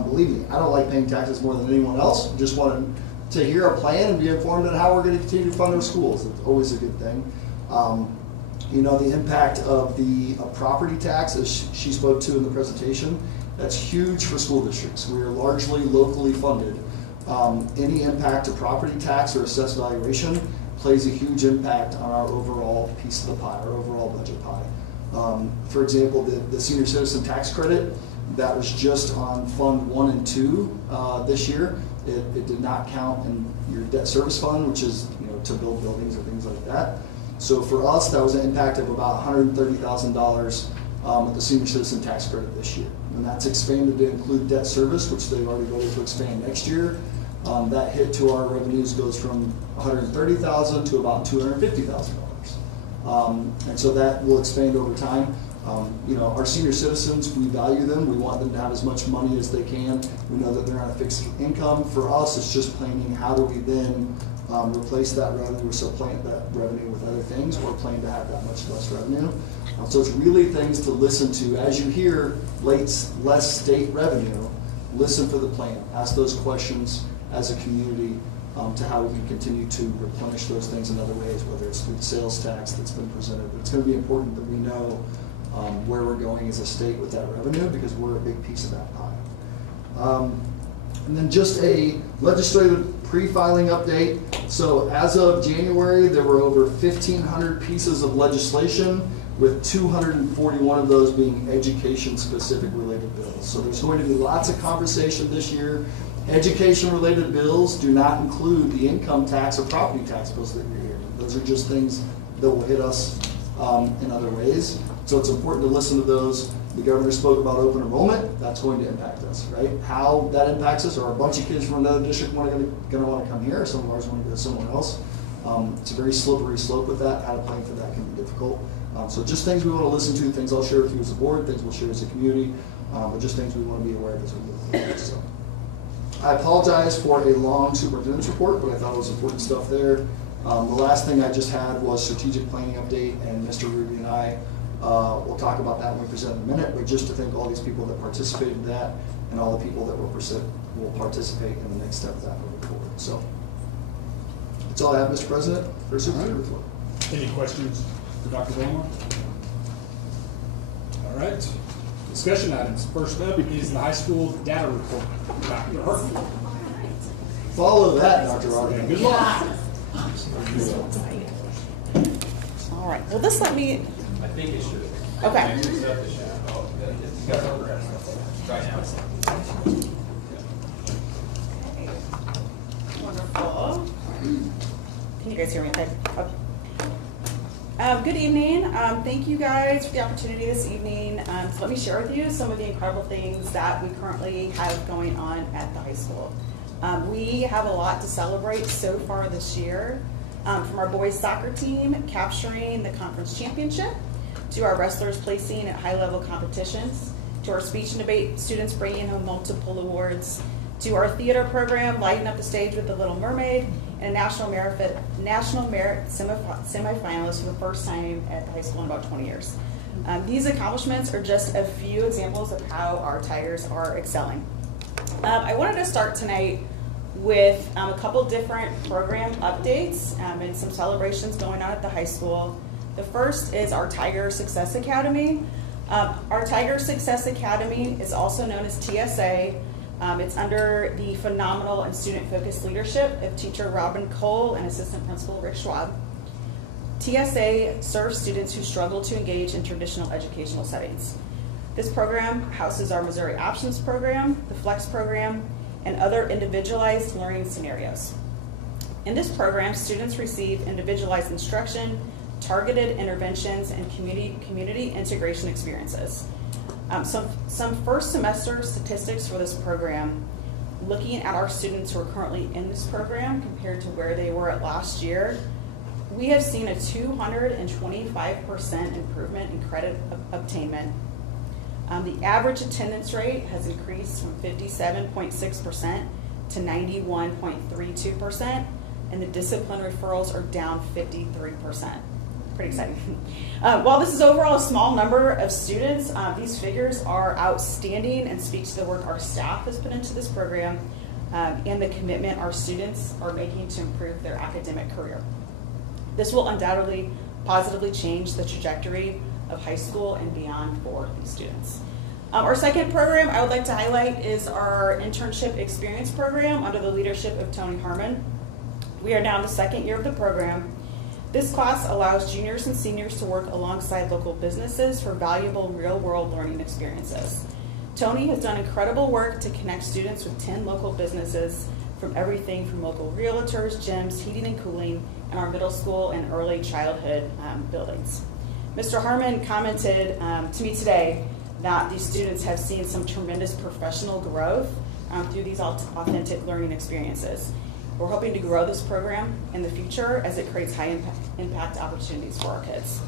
Believe me, I don't like paying taxes more than anyone else. Just want to hear a plan and be informed on how we're going to continue to fund our schools. It's always a good thing. You know, the impact of the property tax, as she spoke to in the presentation, that's huge for school districts. We are largely locally funded. Any impact to property tax or assessed valuation plays a huge impact on our overall piece of the pie, our overall budget pie. For example, the senior citizen tax credit, that was just on Fund 1 and 2 this year. It did not count in your debt service fund, which is, you know, to build buildings or things like that. So for us, that was an impact of about $130,000 with the senior citizen tax credit this year. And that's expanded to include debt service, which they've already voted to expand next year. That hit to our revenues goes from $130,000 to about $250,000. And so that will expand over time. You know, our senior citizens, we value them. We want them to have as much money as they can. We know that they're on a fixed income. For us, it's just planning how do we then replace that revenue or supplant that revenue with other things, or plan to have that much less revenue. So it's really things to listen to. As you hear less state revenue, listen for the plan. Ask those questions as a community to how we can continue to replenish those things in other ways, whether it's through the sales tax that's been presented. But it's going to be important that we know where we're going as a state with that revenue, because we're a big piece of that pie. And then just a legislative pre-filing update. So as of January, there were over 1,500 pieces of legislation, with 241 of those being education-specific related bills. So there's going to be lots of conversation this year. Education-related bills do not include the income tax or property tax bills that you're hearing. Those are just things that will hit us in other ways. So it's important to listen to those. The governor spoke about open enrollment. That's going to impact us, right? How that impacts us, or a bunch of kids from another district going to want to come here, or some of ours want to go somewhere else. It's a very slippery slope with that. How to plan for that can be difficult. So just things we want to listen to, things I'll share with you as a board, things we'll share as a community, but just things we want to be aware of as we move forward. So I apologize for a long superintendent's report, but I thought it was important stuff there. The last thing I just had was strategic planning update, and Mr. Ruby and I we'll talk about that when we present in a minute, but just to thank all these people that participated in that and all the people that will participate in the next step of that moving forward. So that's all I have, Mr. President, for a superintendent report. Any questions for Dr. Bowman? All right. Discussion items. First up is the high school data report. Dr. Hartman. Follow that, Dr. Rodman. Good luck. All right. Well, this let me. I think it should. Okay. Wonderful. Can you guys hear me okay? Good evening. Thank you guys for the opportunity this evening. So let me share with you some of the incredible things that we currently have going on at the high school. We have a lot to celebrate so far this year. From our boys soccer team capturing the conference championship, to our wrestlers placing at high-level competitions, to our speech and debate students bringing home multiple awards, to our theater program lighting up the stage with The Little Mermaid, and a national merit semifinalist for the first time at the high school in about 20 years. These accomplishments are just a few examples of how our Tigers are excelling. I wanted to start tonight with a couple different program updates and some celebrations going on at the high school. The first is our Tiger Success Academy. Our Tiger Success Academy is also known as TSA. It's under the phenomenal and student-focused leadership of teacher Robin Cole and assistant principal Rick Schwab. TSA serves students who struggle to engage in traditional educational settings. This program houses our Missouri Options program, the Flex program, and other individualized learning scenarios. In this program, students receive individualized instruction, targeted interventions, and community integration experiences. Some first semester statistics for this program, looking at our students who are currently in this program compared to where they were at last year, we have seen a 225% improvement in credit obtainment. The average attendance rate has increased from 57.6% to 91.32%, and the discipline referrals are down 53%. Pretty exciting. While this is overall a small number of students, these figures are outstanding and speak to the work our staff has put into this program and the commitment our students are making to improve their academic career. This will undoubtedly positively change the trajectory of high school and beyond for these students. Our second program I would like to highlight is our internship experience program under the leadership of Tony Harmon. We are now in the second year of the program. This class allows juniors and seniors to work alongside local businesses for valuable real-world learning experiences. Tony has done incredible work to connect students with 10 local businesses from everything from local realtors, gyms, heating and cooling, and our middle school and early childhood buildings. Mr. Harmon commented to me today that these students have seen some tremendous professional growth through these authentic learning experiences. We're hoping to grow this program in the future as it creates high impact opportunities for our kids.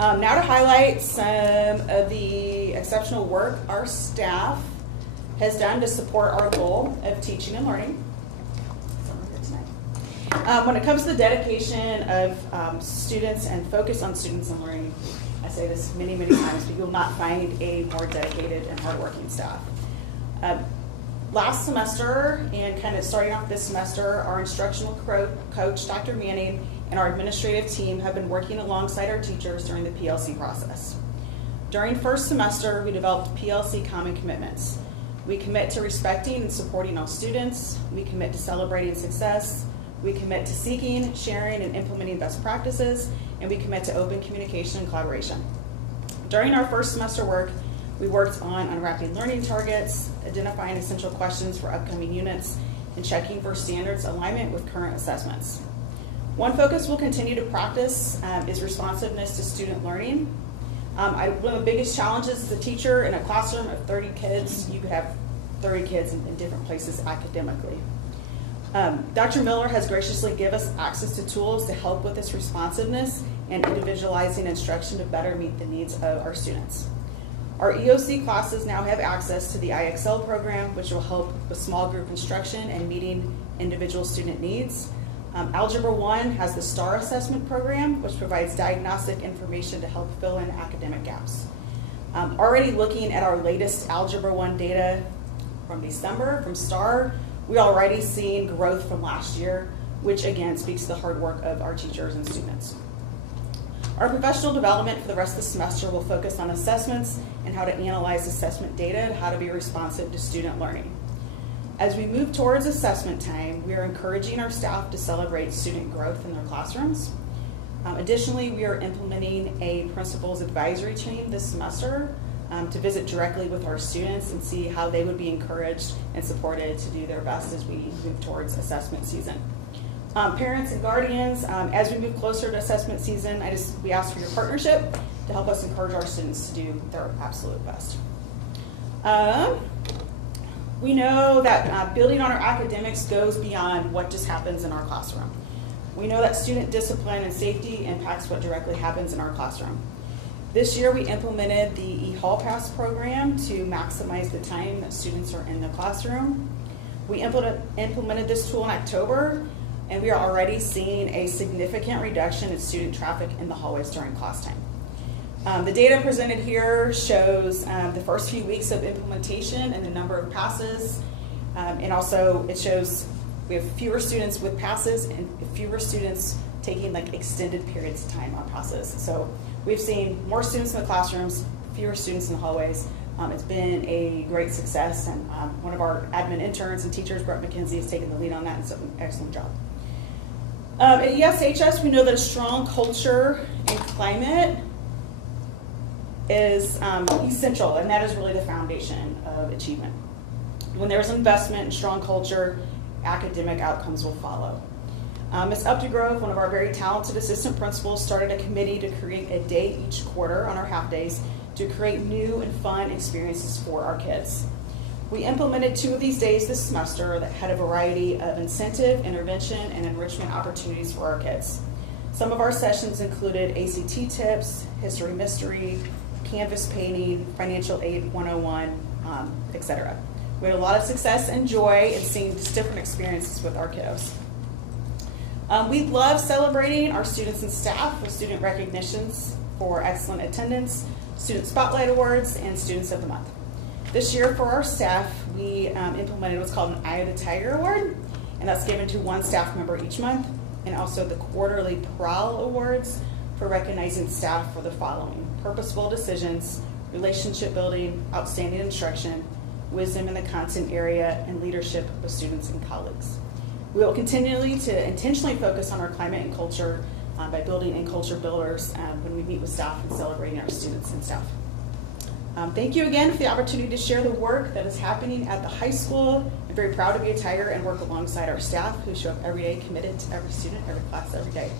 Now to highlight some of the exceptional work our staff has done to support our goal of teaching and learning. When it comes to the dedication of students and focus on students and learning, I say this many, many times, but you will not find a more dedicated and hardworking staff. Last semester, and kind of starting off this semester, our instructional coach, Dr. Manning, and our administrative team have been working alongside our teachers during the PLC process. During first semester, we developed PLC common commitments. We commit to respecting and supporting all students. We commit to celebrating success. We commit to seeking, sharing, and implementing best practices, and we commit to open communication and collaboration. During our first semester work, we worked on unwrapping learning targets, identifying essential questions for upcoming units, and checking for standards alignment with current assessments. One focus we'll continue to practice is responsiveness to student learning. One of the biggest challenges as a teacher in a classroom of 30 kids, you could have 30 kids in different places academically. Dr. Miller has graciously given us access to tools to help with this responsiveness and individualizing instruction to better meet the needs of our students. Our EOC classes now have access to the IXL program, which will help with small group instruction and meeting individual student needs. Algebra 1 has the STAR assessment program, which provides diagnostic information to help fill in academic gaps. Already looking at our latest Algebra 1 data from December, from STAR, we're already seeing growth from last year, which again speaks to the hard work of our teachers and students. Our professional development for the rest of the semester will focus on assessments and how to analyze assessment data and how to be responsive to student learning. As we move towards assessment time, we are encouraging our staff to celebrate student growth in their classrooms. Additionally, we are implementing a principal's advisory team this semester to visit directly with our students and see how they would be encouraged and supported to do their best as we move towards assessment season. Parents and guardians, as we move closer to assessment season, we ask for your partnership to help us encourage our students to do their absolute best. We know that building on our academics goes beyond what just happens in our classroom. We know that student discipline and safety impacts what directly happens in our classroom. This year we implemented the eHall Pass program to maximize the time that students are in the classroom. We implemented this tool in October, and we are already seeing a significant reduction in student traffic in the hallways during class time. The data presented here shows the first few weeks of implementation and the number of passes, and also it shows We have fewer students with passes and fewer students taking like extended periods of time on passes. So we've seen more students in the classrooms, fewer students in the hallways. It's been a great success, and one of our admin interns and teachers, Brett McKenzie, has taken the lead on that and done an excellent job. At ESHS, we know that a strong culture and climate is essential, and that is really the foundation of achievement. When there's investment in strong culture, academic outcomes will follow. Ms. Updegrove, one of our very talented assistant principals, started a committee to create a day each quarter on our half days to create new and fun experiences for our kids. We implemented 2 of these days this semester that had a variety of incentive, intervention, and enrichment opportunities for our kids. Some of our sessions included ACT tips, history mystery, canvas painting, financial aid 101, etc. We had a lot of success and joy in seeing just different experiences with our kiddos. We love celebrating our students and staff with student recognitions for excellent attendance, student spotlight awards, and students of the month. This year for our staff, we implemented what's called an Eye of the Tiger Award, and that's given to one staff member each month, and also the quarterly Prowl Awards for recognizing staff for the following: purposeful decisions, relationship building, outstanding instruction, wisdom in the content area, and leadership with students and colleagues. We will continually to intentionally focus on our climate and culture by building in culture builders when we meet with staff and celebrating our students and staff. Thank you again for the opportunity to share the work that is happening at the high school. I'm very proud to be a Tiger and work alongside our staff who show up every day, committed to every student, every class, every day.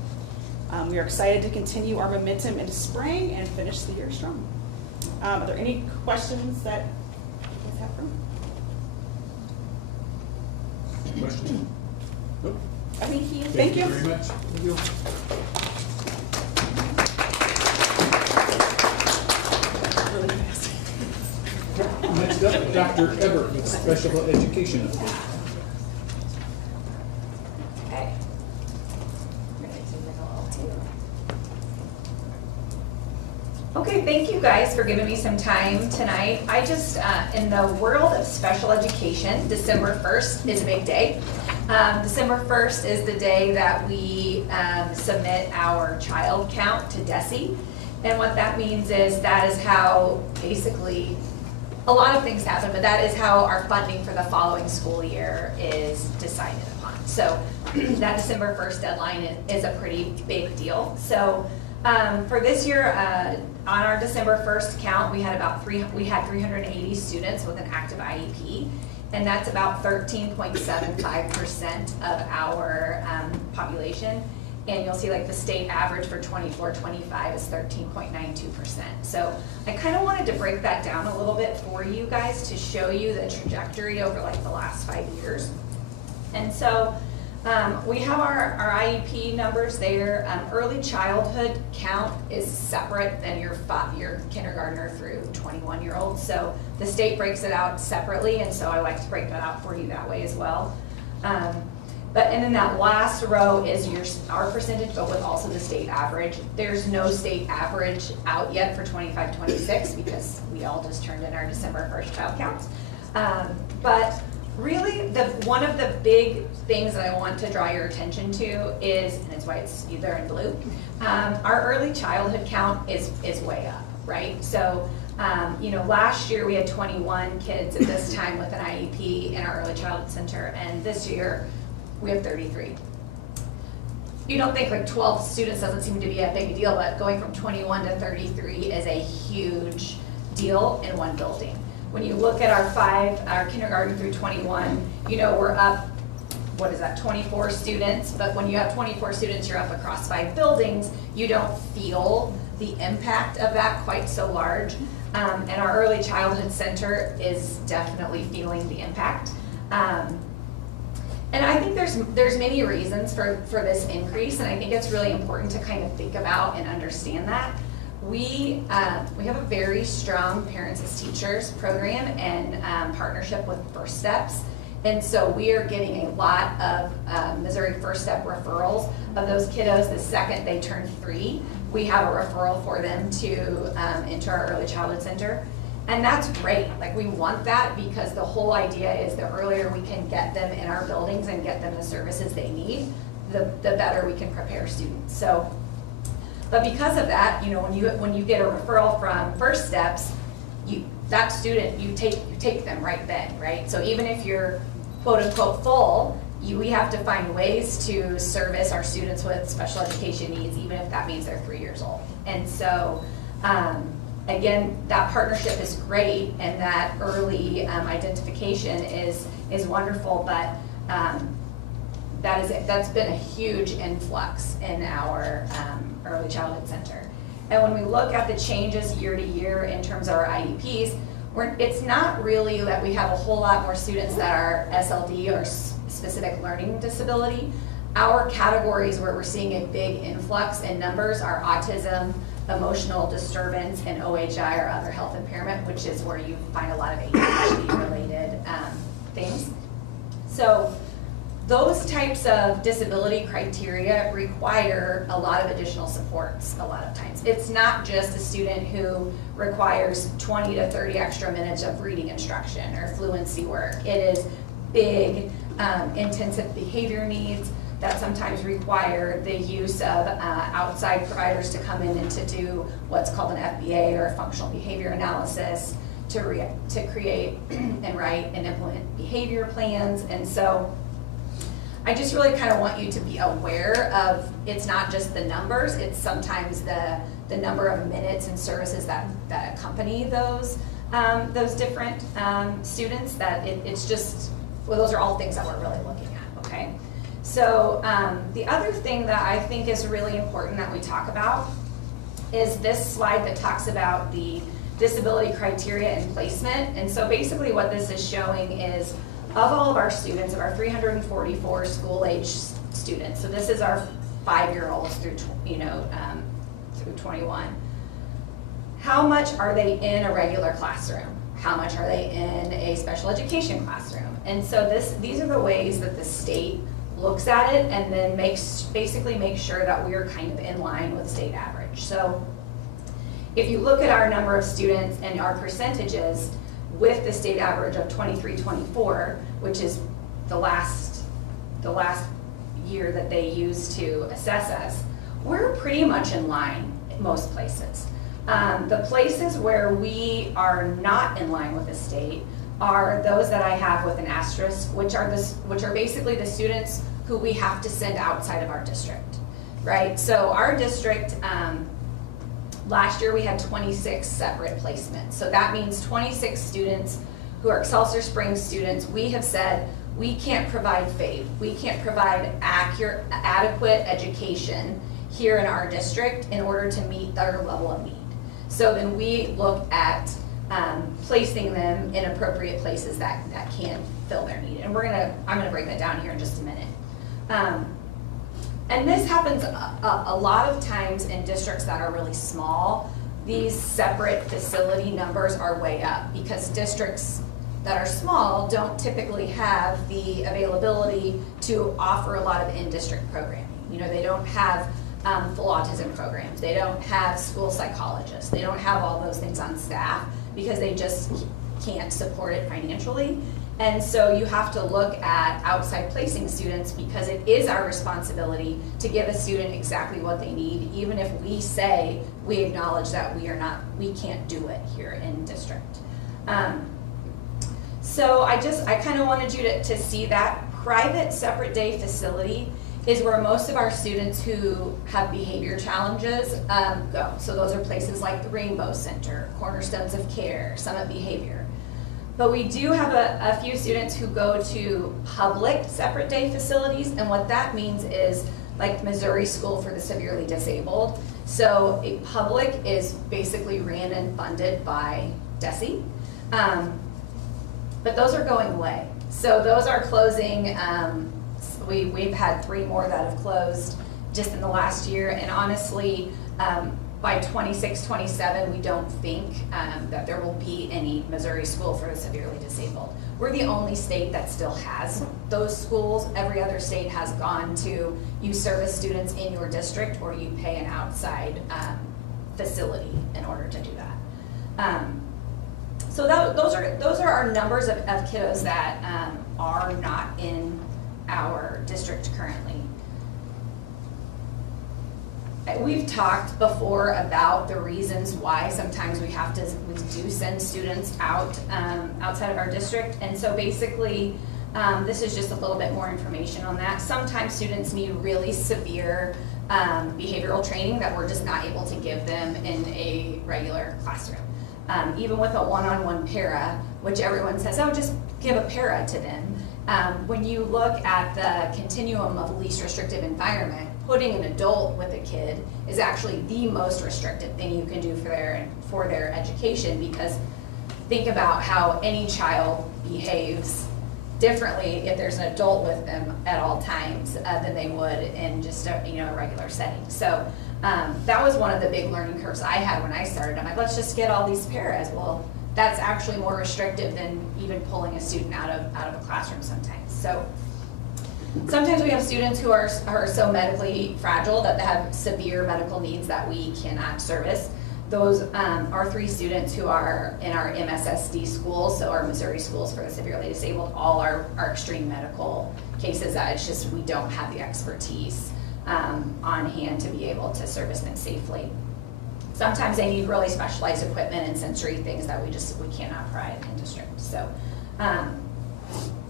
We are excited to continue our momentum into spring and finish the year strong. Are there any questions that you guys have for me? Question? Nope. Thank you. Thank you very much. Thank you. Really fast. Next up, Dr. Ebert with special education update. Okay. Okay, thank you guys for giving me some time tonight. I just, in the world of special education, December 1st is a big day. December 1st is the day that we submit our child count to DESE. And what that means is that is how basically a lot of things happen, but that is how our funding for the following school year is decided upon. So that December 1st deadline is a pretty big deal. So for this year, on our December 1st count, we had 380 students with an active IEP, and that's about 13.75% of our population. And you'll see like the state average for 24-25 is 13.92%. So I kind of wanted to break that down a little bit for you guys to show you the trajectory over like the last 5 years. And so we have our IEP numbers there. Early childhood count is separate than your kindergartner through 21-year-olds. So the state breaks it out separately, and so I like to break that out for you that way as well. And then that last row is our percentage, but with also the state average. There's no state average out yet for 25-26 because we all just turned in our December 1st child counts. But really, one of the big things that I want to draw your attention to is, and it's why it's there in blue, our early childhood count is way up, right? So, last year we had 21 kids at this time with an IEP in our early childhood center, and this year we have 33. You don't think like 12 students doesn't seem to be a big deal, but going from 21 to 33 is a huge deal in one building. When you look at our kindergarten through 21, we're up, 24 students, but when you have 24 students, you're up across 5 buildings, you don't feel the impact of that quite so large. And our early childhood center is definitely feeling the impact. And I think there's many reasons for this increase, and I think it's really important to kind of think about and understand that. We have a very strong Parents as Teachers program and partnership with First Steps, and so we are getting a lot of Missouri First Step referrals of those kiddos the second they turn 3. We have a referral for them to enter our early childhood center. And that's great, like we want that because the whole idea is the earlier we can get them in our buildings and get them the services they need, the better we can prepare students. So, but because of that, you know, when you get a referral from First Steps, that student, you take them right then, right? So even if you're quote unquote full, we have to find ways to service our students with special education needs, even if that means they're 3 years old. And so, again, that partnership is great, and that early identification is wonderful, but that's been a huge influx in our early childhood center. And when we look at the changes year to year in terms of our IEPs, it's not really that we have a whole lot more students that are SLD or specific learning disability. Our categories where we're seeing a big influx in numbers are autism, emotional disturbance, and OHI or other health impairment, which is where you find a lot of ADHD-related things. So those types of disability criteria require a lot of additional supports a lot of times. It's not just a student who requires 20 to 30 extra minutes of reading instruction or fluency work. It is big, intensive behavior needs that sometimes require the use of outside providers to come in and to do what's called an FBA or a functional behavior analysis to create and write and implement behavior plans. And so I just really kind of want you to be aware of, it's not just the numbers, it's sometimes the number of minutes and services that accompany those different students, that it's just, well, those are all things that we're really looking at, okay? So the other thing that I think is really important that we talk about is this slide that talks about the disability criteria and placement. And so basically what this is showing is, of all of our students, of our 344 school-age students, so this is our 5-year-olds through, through 21, how much are they in a regular classroom? How much are they in a special education classroom? And so these are the ways that the state looks at it and then basically makes sure that we are kind of in line with state average. So if you look at our number of students and our percentages with the state average of 23-24, which is the last year that they use to assess us, we're pretty much in line in most places. The places where we are not in line with the state are those that I have with an asterisk, which are basically the students who we have to send outside of our district, right? So our district, last year we had 26 separate placements. So that means 26 students who are Excelsior Springs students. We have said we can't provide FAPE. We can't provide adequate education here in our district in order to meet their level of need. So then we look at placing them in appropriate places that can fill their need. And I'm gonna break that down here in just a minute. And this happens a lot of times in districts that are really small. These separate facility numbers are way up because districts that are small don't typically have the availability to offer a lot of in-district programming. You know, they don't have full autism programs. They don't have school psychologists. They don't have all those things on staff because they just can't support it financially. And so you have to look at outside placing students because it is our responsibility to give a student exactly what they need, even if we say we acknowledge that we can't do it here in district. So I kind of wanted you to see that private separate day facility is where most of our students who have behavior challenges go. So those are places like the Rainbow Center, Cornerstones of Care, Summit Behavior. But we do have a few students who go to public separate day facilities, and what that means is like Missouri School for the Severely Disabled. So a public is basically ran and funded by DESE, but those are going away. So those are closing. We've had 3 more that have closed just in the last year, and honestly, by 26, 27, we don't think that there will be any Missouri School for the Severely Disabled. We're the only state that still has those schools. Every other state has gone to, you service students in your district or you pay an outside facility in order to do that. So those are our numbers of kiddos that are not in our district currently. We've talked before about the reasons why sometimes we do send students out outside of our district, and so basically this is just a little bit more information on that. Sometimes students need really severe behavioral training that we're just not able to give them in a regular classroom. Even with a one-on-one para, which everyone says, oh, just give a para to them. When you look at the continuum of least restrictive environment, putting an adult with a kid is actually the most restrictive thing you can do for their education, because think about how any child behaves differently if there's an adult with them at all times than they would in just a regular setting. So that was one of the big learning curves I had when I started. I'm like, let's just get all these paras. Well, that's actually more restrictive than even pulling a student out of a classroom sometimes. So sometimes we have students who are so medically fragile that they have severe medical needs that we cannot service. Those are 3 students who are in our ESSD school, so our Missouri Schools for the Severely Disabled, all are extreme medical cases that it's just we don't have the expertise on hand to be able to service them safely. Sometimes they need really specialized equipment and sensory things that we cannot provide in district. So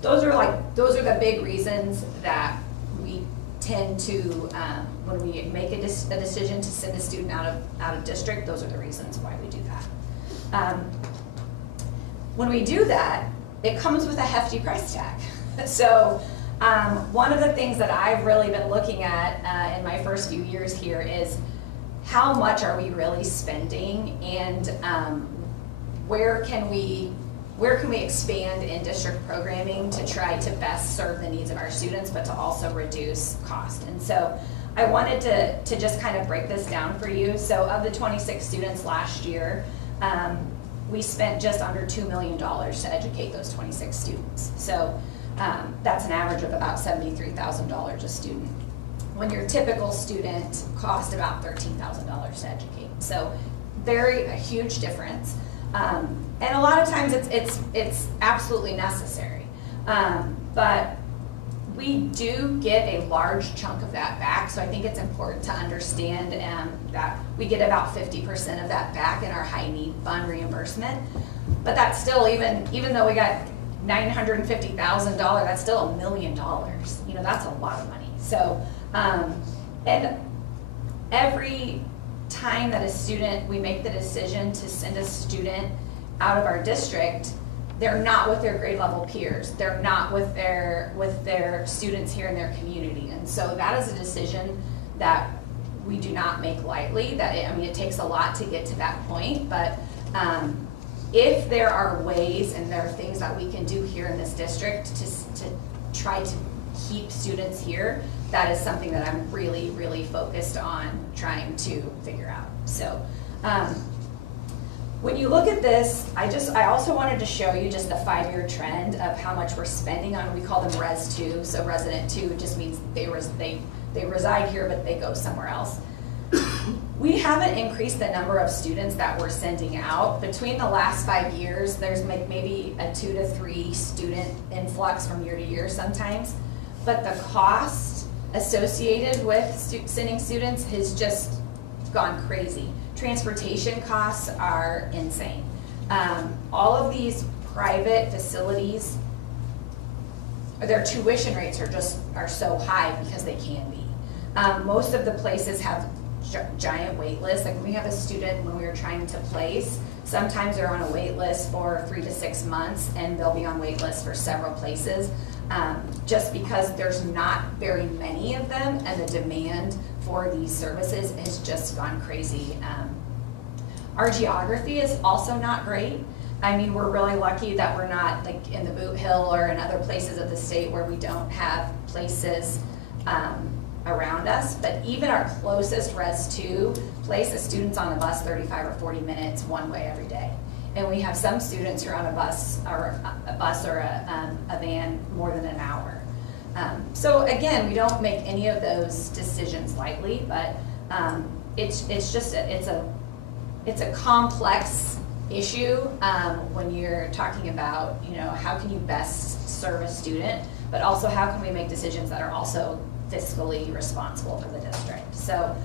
those are the big reasons that we tend to, when we make a decision to send a student out of district, those are the reasons why we do that. When we do that, it comes with a hefty price tag. So one of the things that I've really been looking at in my first few years here is how much are we really spending, and where can we expand in district programming to try to best serve the needs of our students, but to also reduce cost. And so I wanted to just kind of break this down for you. So of the 26 students last year, we spent just under $2 million to educate those 26 students. So that's an average of about $73,000 a student, when your typical student cost about $13,000 to educate. So a huge difference. And a lot of times it's absolutely necessary. But we do get a large chunk of that back, so I think it's important to understand that we get about 50% of that back in our high need fund reimbursement. But that's still, even though we got $950,000, that's still $1 million. That's a lot of money. So, and every time that we make the decision to send a student out of our district, they're not with their grade level peers. They're not with their students here in their community. And so that is a decision that we do not make lightly. It takes a lot to get to that point, but if there are ways and there are things that we can do here in this district to try to keep students here, that is something that I'm really, really focused on trying to figure out. So when you look at this, I also wanted to show you just the 5-year trend of how much we're spending on, we call them Res 2. So Resident 2 just means they reside here, but they go somewhere else. We haven't increased the number of students that we're sending out. Between the last 5 years, there's maybe a 2 to 3 student influx from year to year sometimes. But the cost associated with sending students has just gone crazy. Transportation costs are insane. All of these private facilities, their tuition rates are so high because they can be. Most of the places have giant wait lists. Like when we have a student when we were trying to place, sometimes they're on a wait list for 3 to 6 months, and they'll be on wait lists for several places, just because there's not very many of them, and the demand for these services has just gone crazy. Our geography is also not great. We're really lucky that we're not like in the Boot Hill or in other places of the state where we don't have places around us, but even our closest Res 2 places students on the bus 35 or 40 minutes one way every day. And we have some students who are on a bus or a van more than an hour. So again, we don't make any of those decisions lightly, but it's a complex issue when you're talking about, how can you best serve a student, but also how can we make decisions that are also fiscally responsible for the district. So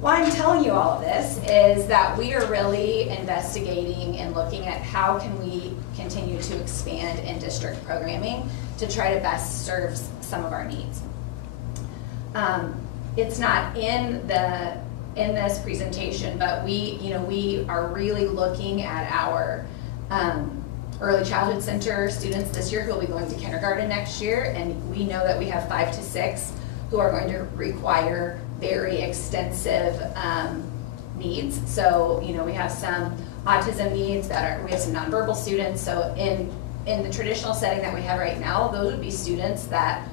why I'm telling you all of this is that we are really investigating and looking at how can we continue to expand in district programming to try to best serve some of our needs. It's not in this presentation, but we are really looking at our early childhood center students this year who will be going to kindergarten next year, and we know that we have 5 to 6 who are going to require very extensive needs. So, we have some autism needs we have some nonverbal students. So in the traditional setting that we have right now, those would be students that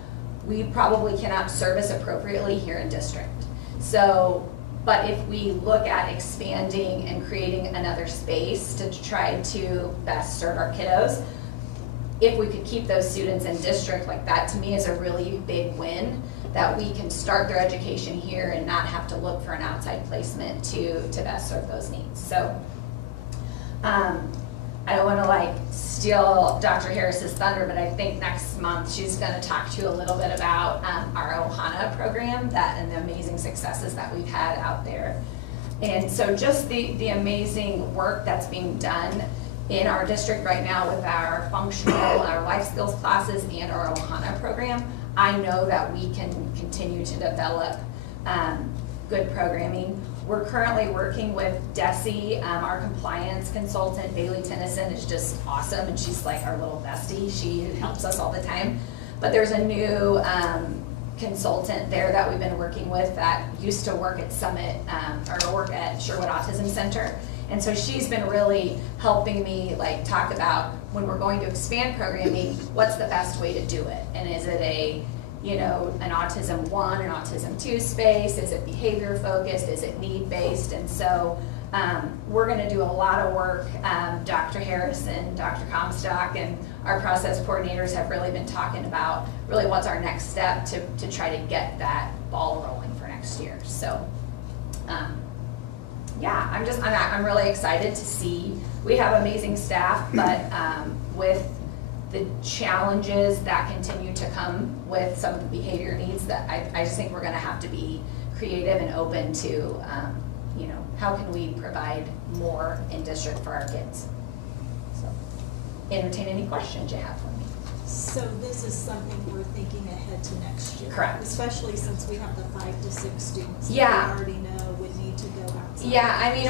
we probably cannot service appropriately here in district. So, but if we look at expanding and creating another space to try to best serve our kiddos, if we could keep those students in district, like that to me is a really big win, that we can start their education here and not have to look for an outside placement to best serve those needs. So I don't want to steal Dr. Harris's thunder, but I think next month she's going to talk to you a little bit about our Ohana program and the amazing successes that we've had out there. And so just the amazing work that's being done in our district right now with our functional, our life skills classes and our Ohana program, I know that we can continue to develop good programming. We're currently working with Desi, our compliance consultant. Bailey Tennyson is just awesome, and she's like our little bestie. She helps us all the time. But there's a new consultant there that we've been working with that used to work at Summit or work at Sherwood Autism Center. And so she's been really helping me talk about when we're going to expand programming, what's the best way to do it? And is it an autism 1 and autism 2 space? Is it behavior focused? Is it need based? And so we're going to do a lot of work. Dr. Harrison, Dr. Comstock, and our process coordinators have really been talking about really what's our next step to try to get that ball rolling for next year. So yeah, I'm really excited to see. We have amazing staff, but with the challenges that continue to come with some of the behavior needs, that I just think we're going to have to be creative and open to, how can we provide more in district for our kids? So, entertain any questions you have for me. So this is something we're thinking ahead to next year. Correct. Especially since we have the 5 to 6 students. Yeah. We already know would need to go outside. Yeah, I mean,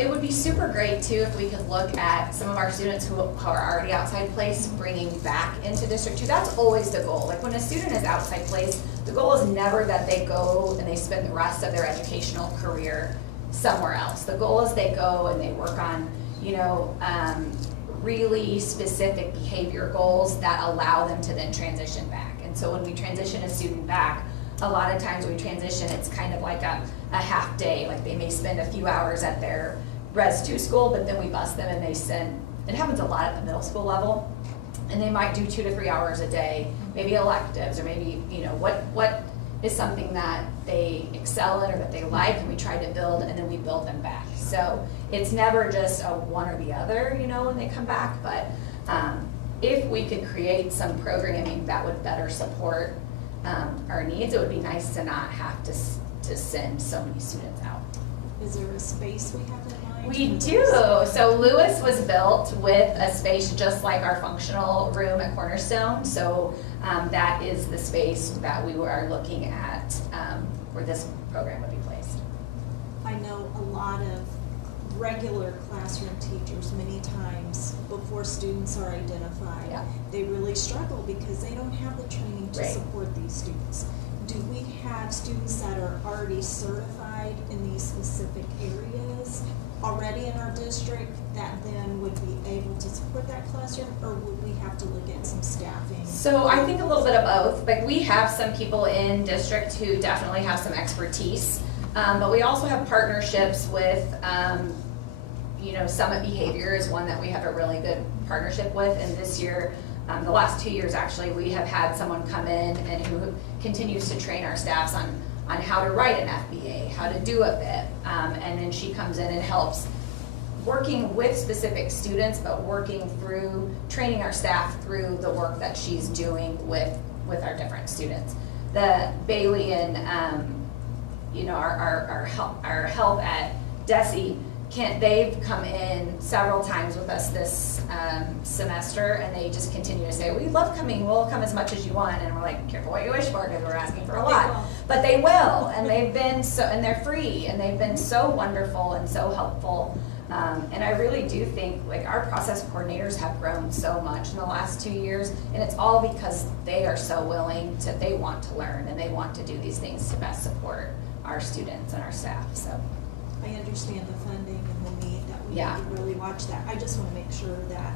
it would be super great too if we could look at some of our students who are already outside place, bringing back into District 2. That's always the goal. When a student is outside place, the goal is never that they go and they spend the rest of their educational career somewhere else. The goal is they go and they work on, really specific behavior goals that allow them to then transition back. And so when we transition a student back, a lot of times we transition, it's kind of like a half day. They may spend a few hours at their Res 2 school, but then we bus them and they send, it happens a lot at the middle school level, and they might do 2 to 3 hours a day, maybe electives, or maybe, what is something that they excel in or that they like, and we try to build, and then we build them back. So it's never just a one or the other, when they come back, but if we could create some programming that would better support our needs, it would be nice to not have to send so many students out. Is there a space we have in mind? We do. So Lewis was built with a space just like our functional room at Cornerstone. So that is the space that we are looking at where this program would be placed. I know a lot of regular classroom teachers, many times before students are identified, they really struggle because they don't have the training to support these students. Do we have students that are already certified in these specific areas already in our district that then would be able to support that classroom, or would we have to look at some staffing? So I think a little bit of both. We have some people in district who definitely have some expertise, but we also have partnerships with Summit Behavior is one that we have a really good partnership with, and this year, the last 2 years actually, we have had someone come in and who continues to train our staffs on how to write an FBA, how to do a BIP, and then she comes in and helps, working with specific students, but working through, training our staff through the work that she's doing with our different students. The Bailey and, you know, our help at DESE, they've come in several times with us this semester, and they just continue to say, we love coming, we'll come as much as you want, and we're like, careful what you wish for, because we're asking for a lot. But they will, and they've been so, and they're free, and they've been so wonderful and so helpful. And I really do think, like, our process coordinators have grown so much in the last 2 years, and it's all because they are so willing to, they want to learn, and they want to do these things to best support our students and our staff, so. I understand the funding and the need that we Yeah. need to really watch that. I just want to make sure that,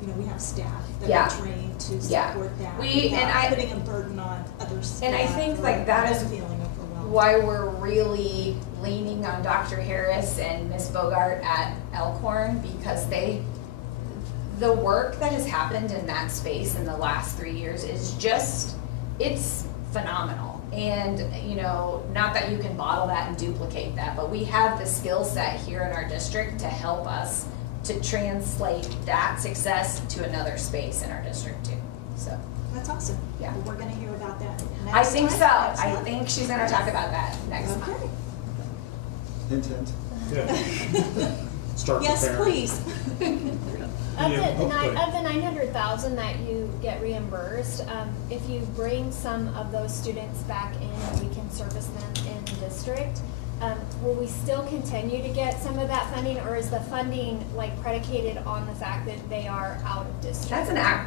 you know, we have staff that Yeah. are trained to Yeah. support that We- without and I- putting a burden on other staff. And I think or like that is feeling overwhelmed. why we're really leaning on Dr. Harris and Ms. Bogart at Elkhorn, because the work that has happened in that space in the last 3 years is just, it's phenomenal. And, you know, not that you can bottle that and duplicate that, but we have the skill set here in our district to help us to translate that success to another space in our district too, so. That's awesome. Yeah. Well, we're gonna hear about that next I think time, so. next I month. think she's gonna talk about that next month. Okay. Intent. Start Yes, preparing. please. Of Yeah, the, hopefully. of the 900,000 that you get reimbursed, if you bring some of those students back in and we can service them in district, will we still continue to get some of that funding, or is the funding like predicated on the fact that they are out of district?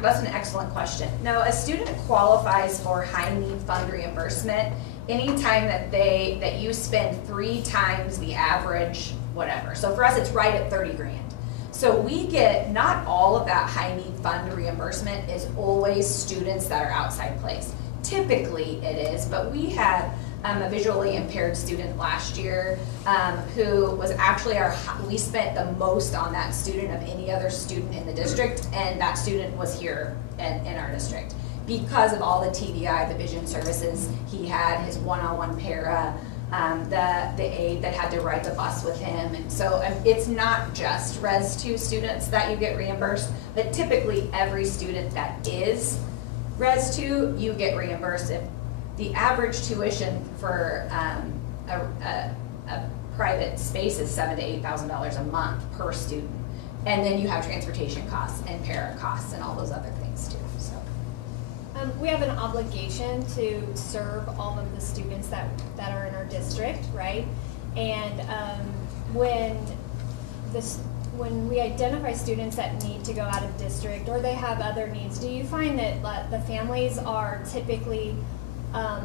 That's an excellent question. Now, a student qualifies for high need fund reimbursement anytime that you spend 3 times the average whatever. So for us, it's right at 30 grand. So we get, not all of that high need fund reimbursement is always students that are outside place. Typically it is, but we had a visually impaired student last year who was actually we spent the most on that student of any other student in the district, and that student was here in our district because of all the TVI, the vision services he had, his one-on-one para, the aide that had to ride the bus with him. And so it's not just Res 2 students that you get reimbursed, but typically every student that is Res 2, you get reimbursed. If the average tuition for a private space is $7,000 to $8,000 a month per student. And then you have transportation costs and para costs and all those other things too, so. We have an obligation to serve all of the students that are in our district, right? And when we identify students that need to go out of district or they have other needs, do you find that the families are typically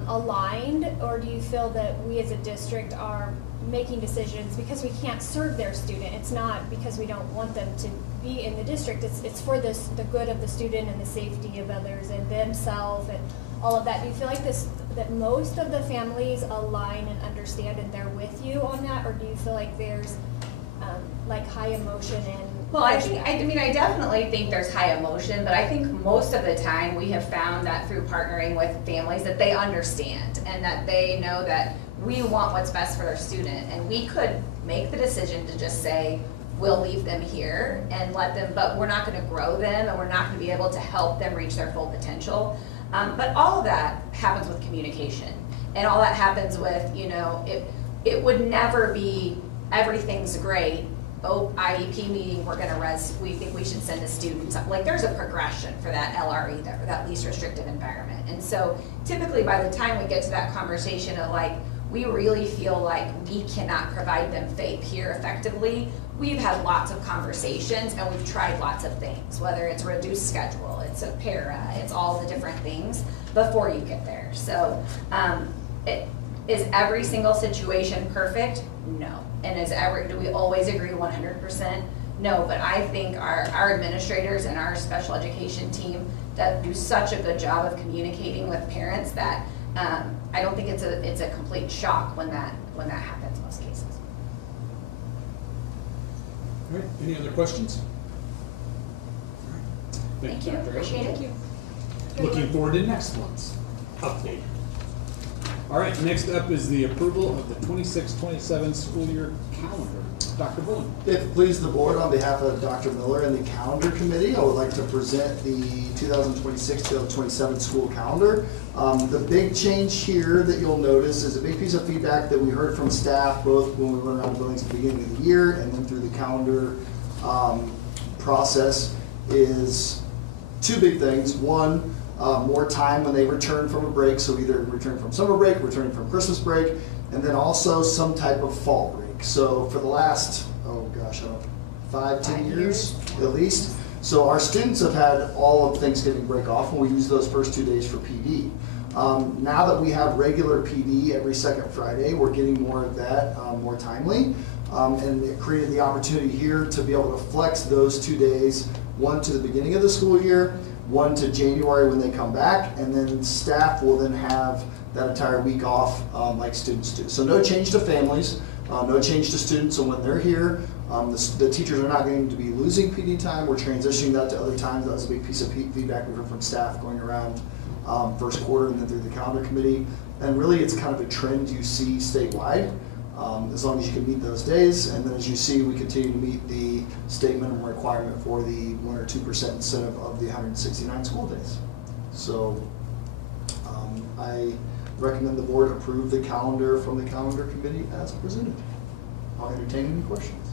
aligned, or do you feel that we as a district are making decisions because we can't serve their student? It's not because we don't want them to be in the district, it's for the good of the student and the safety of others and themselves and all of that. Do you feel like that most of the families align and understand and they're with you on that, or do you feel like there's like high emotion and well, I definitely think there's high emotion, but I think most of the time we have found that through partnering with families that they understand and that they know that we want what's best for their student, and we could make the decision to just say, we'll leave them here and let them, but we're not gonna grow them and we're not gonna be able to help them reach their full potential. But all of that happens with communication, and all that happens with, you know, it would never be everything's great. Oh, IEP meeting, we think we should send a student. Like, there's a progression for that LRE, that least restrictive environment. And so typically by the time we get to that conversation of like, we really feel like we cannot provide them FAPE here effectively, we've had lots of conversations and we've tried lots of things, whether it's a reduced schedule, it's a para, it's all the different things before you get there. So is every single situation perfect? No. And do we always agree 100%? No, but I think our administrators and our special education team that do such a good job of communicating with parents that I don't think it's a complete shock when that happens in most cases. All right, any other questions? All right. Thank you, Dr. appreciate it. Looking forward to next month's update. All right, next up is the approval of the 26-27 school year calendar. Dr. Bullen. If it pleases the board, on behalf of Dr. Miller and the calendar committee, I would like to present the 2026-2027 school calendar. The big change here that you'll notice is a big piece of feedback that we heard from staff, both when we went around the buildings at the beginning of the year and then through the calendar process, is two big things. One, more time when they return from a break, so either return from summer break, returning from Christmas break, and then also some type of fall break. So for the last, 5-10 years at least, so our students have had all of Thanksgiving break off, and we use those first 2 days for PD. Now that we have regular PD every second Friday, we're getting more of that more timely, and it created the opportunity here to be able to flex those 2 days, one to the beginning of the school year, one to January when they come back, and then staff will then have that entire week off like students do. So no change to families, no change to students, so when they're here, the teachers are not going to be losing PD time. We're transitioning that to other times. That was a big piece of feedback we heard from staff going around first quarter and then through the calendar committee. And really it's kind of a trend you see statewide, as long as you can meet those days. And then as you see, we continue to meet the state minimum requirement for the 1 or 2% incentive of the 169 school days. So I recommend the board approve the calendar from the calendar committee as presented. I'll entertain any questions.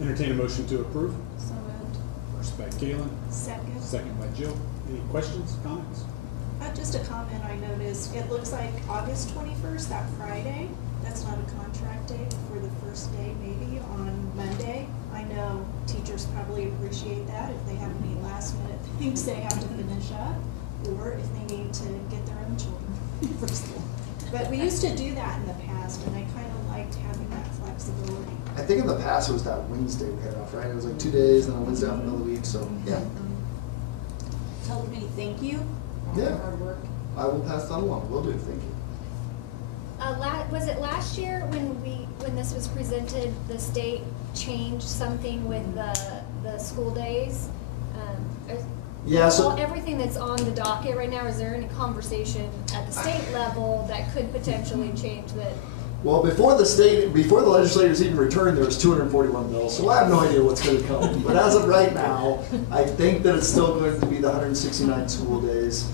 Entertain a motion to approve. So moved. First by Kaylin. Second. Second by Jill. Any questions, comments? Just a comment I noticed, it looks like August 21st, that Friday, that's not a contract day for the first day, maybe on Monday. I know teachers probably appreciate that if they have any last minute things they have to finish up, or if they need to get their own children for school. But we used to do that in the past, and I kind of liked having that flexibility. I think in the past it was that Wednesday we had off, right? It was like 2 days and then a Wednesday off in the middle of the week, so yeah. Tell the committee thank you for Yeah. your hard work. I will pass that along. Will do. Thank you. Was it last year when this was presented, the state changed something with the school days? Yeah, so Everything that's on the docket right now, is there any conversation at the state level that could potentially change that? well, before the legislators even returned, there was 241 bills, so I have no idea what's going to come. But as of right now, I think that it's still going to be the 169 school days.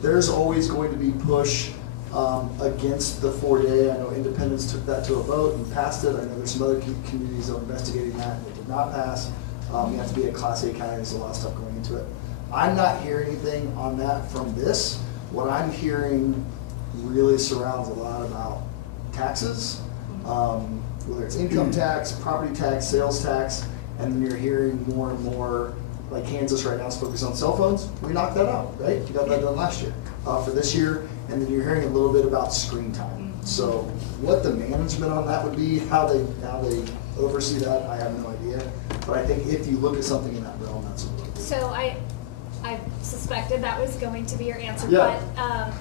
There's always going to be push against the 4-day. I know Independence took that to a vote and passed it. I know there's some other communities that are investigating that and it did not pass. You have to be a Class A county. There's a lot of stuff going into it. I'm not hearing anything on that from this. What I'm hearing really surrounds a lot about taxes, whether it's income tax, property tax, sales tax, and then you're hearing more and more, like Kansas right now is focused on cell phones. We knocked that out, right? You got that done last year. For this year, and then you're hearing a little bit about screen time. So what the management on that would be, how they oversee that, I have no idea. But I think if you look at something in that realm, that's what it is. So I suspected that was going to be your answer, Yeah. but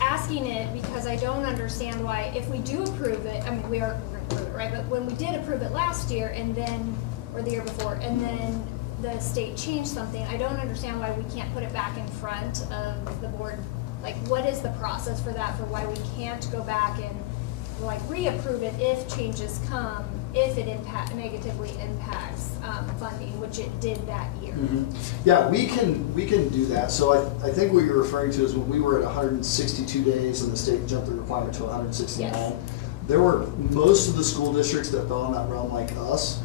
asking it because I don't understand why, if we do approve it, I mean, we're going to approve it, right? But when we did approve it last year and then, or the year before, and then the state changed something, I don't understand why we can't put it back in front of the board. Like, what is the process for that, for why we can't go back and like reapprove it if changes come, if it negatively impacts funding, which it did that year? Mm-hmm. Yeah, we can do that. So I think what you're referring to is when we were at 162 days and the state jumped the requirement to 169. Yes. There were most of the school districts that fell in that realm like us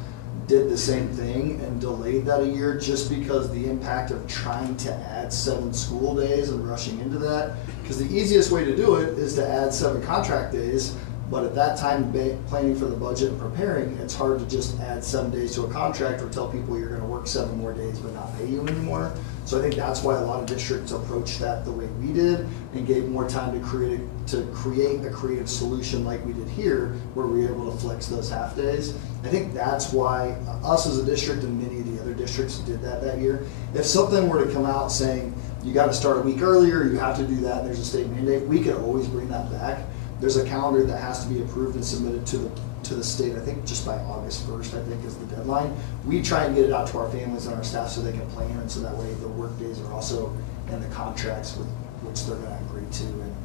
did the same thing and delayed that a year just because the impact of trying to add 7 school days and rushing into that. Because the easiest way to do it is to add 7 contract days, but at that time planning for the budget and preparing, it's hard to just add 7 days to a contract or tell people you're going to work 7 more days but not pay you anymore. So I think that's why a lot of districts approached that the way we did and gave more time to create a creative solution like we did here, where we were able to flex those half days. I think that's why us as a district and many of the other districts did that year. If something were to come out saying you got to start a week earlier, you have to do that, and there's a state mandate, we could always bring that back. There's a calendar that has to be approved and submitted to the state, I think just by August 1st, I think is the deadline. We try and get it out to our families and our staff so they can plan, and so that way the work days are also in the contracts with which they're going to agree to in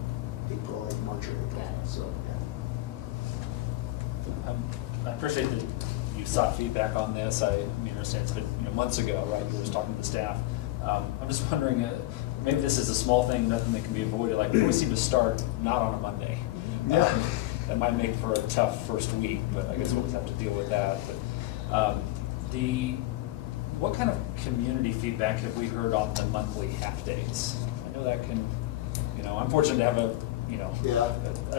April March or April, so, yeah. I appreciate that you sought feedback on this. I mean, understand it's been months ago, right? You were just talking to the staff. I'm just wondering, maybe this is a small thing, nothing that can be avoided. Like, we always seem to start not on a Monday. Yeah. That might make for a tough first week, but I guess we'll have to deal with that. But what kind of community feedback have we heard on the monthly half days? I know that can, I'm fortunate to have a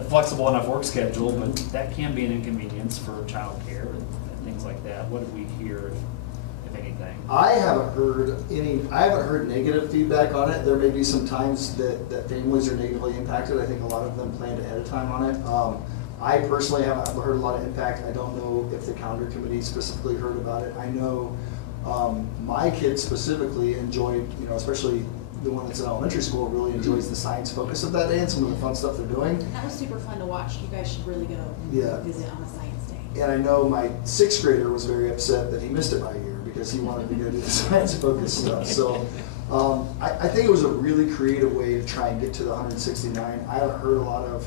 flexible enough work schedule, but that can be an inconvenience for childcare and things like that. What did we hear, if anything? I haven't heard negative feedback on it. There may be some times that families are negatively impacted. I think a lot of them planned ahead of time on it. I personally haven't heard a lot of impact. I don't know if the calendar committee specifically heard about it. I know my kids specifically enjoyed, especially the one that's in elementary school, really enjoys the science focus of that day and some of the fun stuff they're doing. That was super fun to watch. You guys should really go visit on a science day. And I know my 6th grader was very upset that he missed it by a year because he wanted to go do the science focused stuff. So I think it was a really creative way to try and get to the 169. I haven't heard a lot of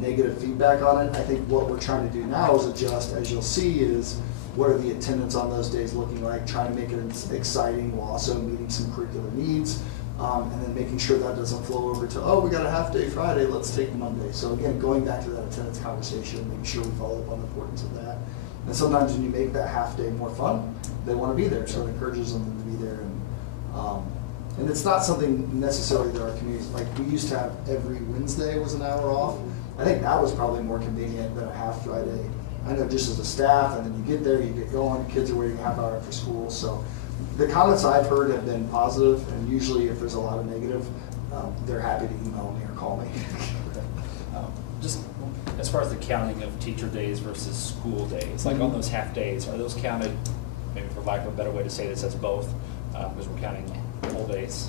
negative feedback on it. I think what we're trying to do now is adjust, as you'll see, is what are the attendance on those days looking like, trying to make it exciting while also meeting some curricular needs, and then making sure that doesn't flow over to, oh, we got a half day Friday, let's take Monday. So again, going back to that attendance conversation, making sure we follow up on the importance of that. And sometimes when you make that half day more fun, they want to be there, so it encourages them to be there. And it's not something necessarily that our communities, like we used to have every Wednesday was an hour off. I think that was probably more convenient than a half Friday. I know just as a staff, and then you get there, you get going, kids are waiting a half hour after school. So the comments I've heard have been positive, and usually if there's a lot of negative, they're happy to email me or call me. Just as far as the counting of teacher days versus school days, like on those half days, are those counted, maybe for lack of a better way to say this, as both, because we're counting whole days?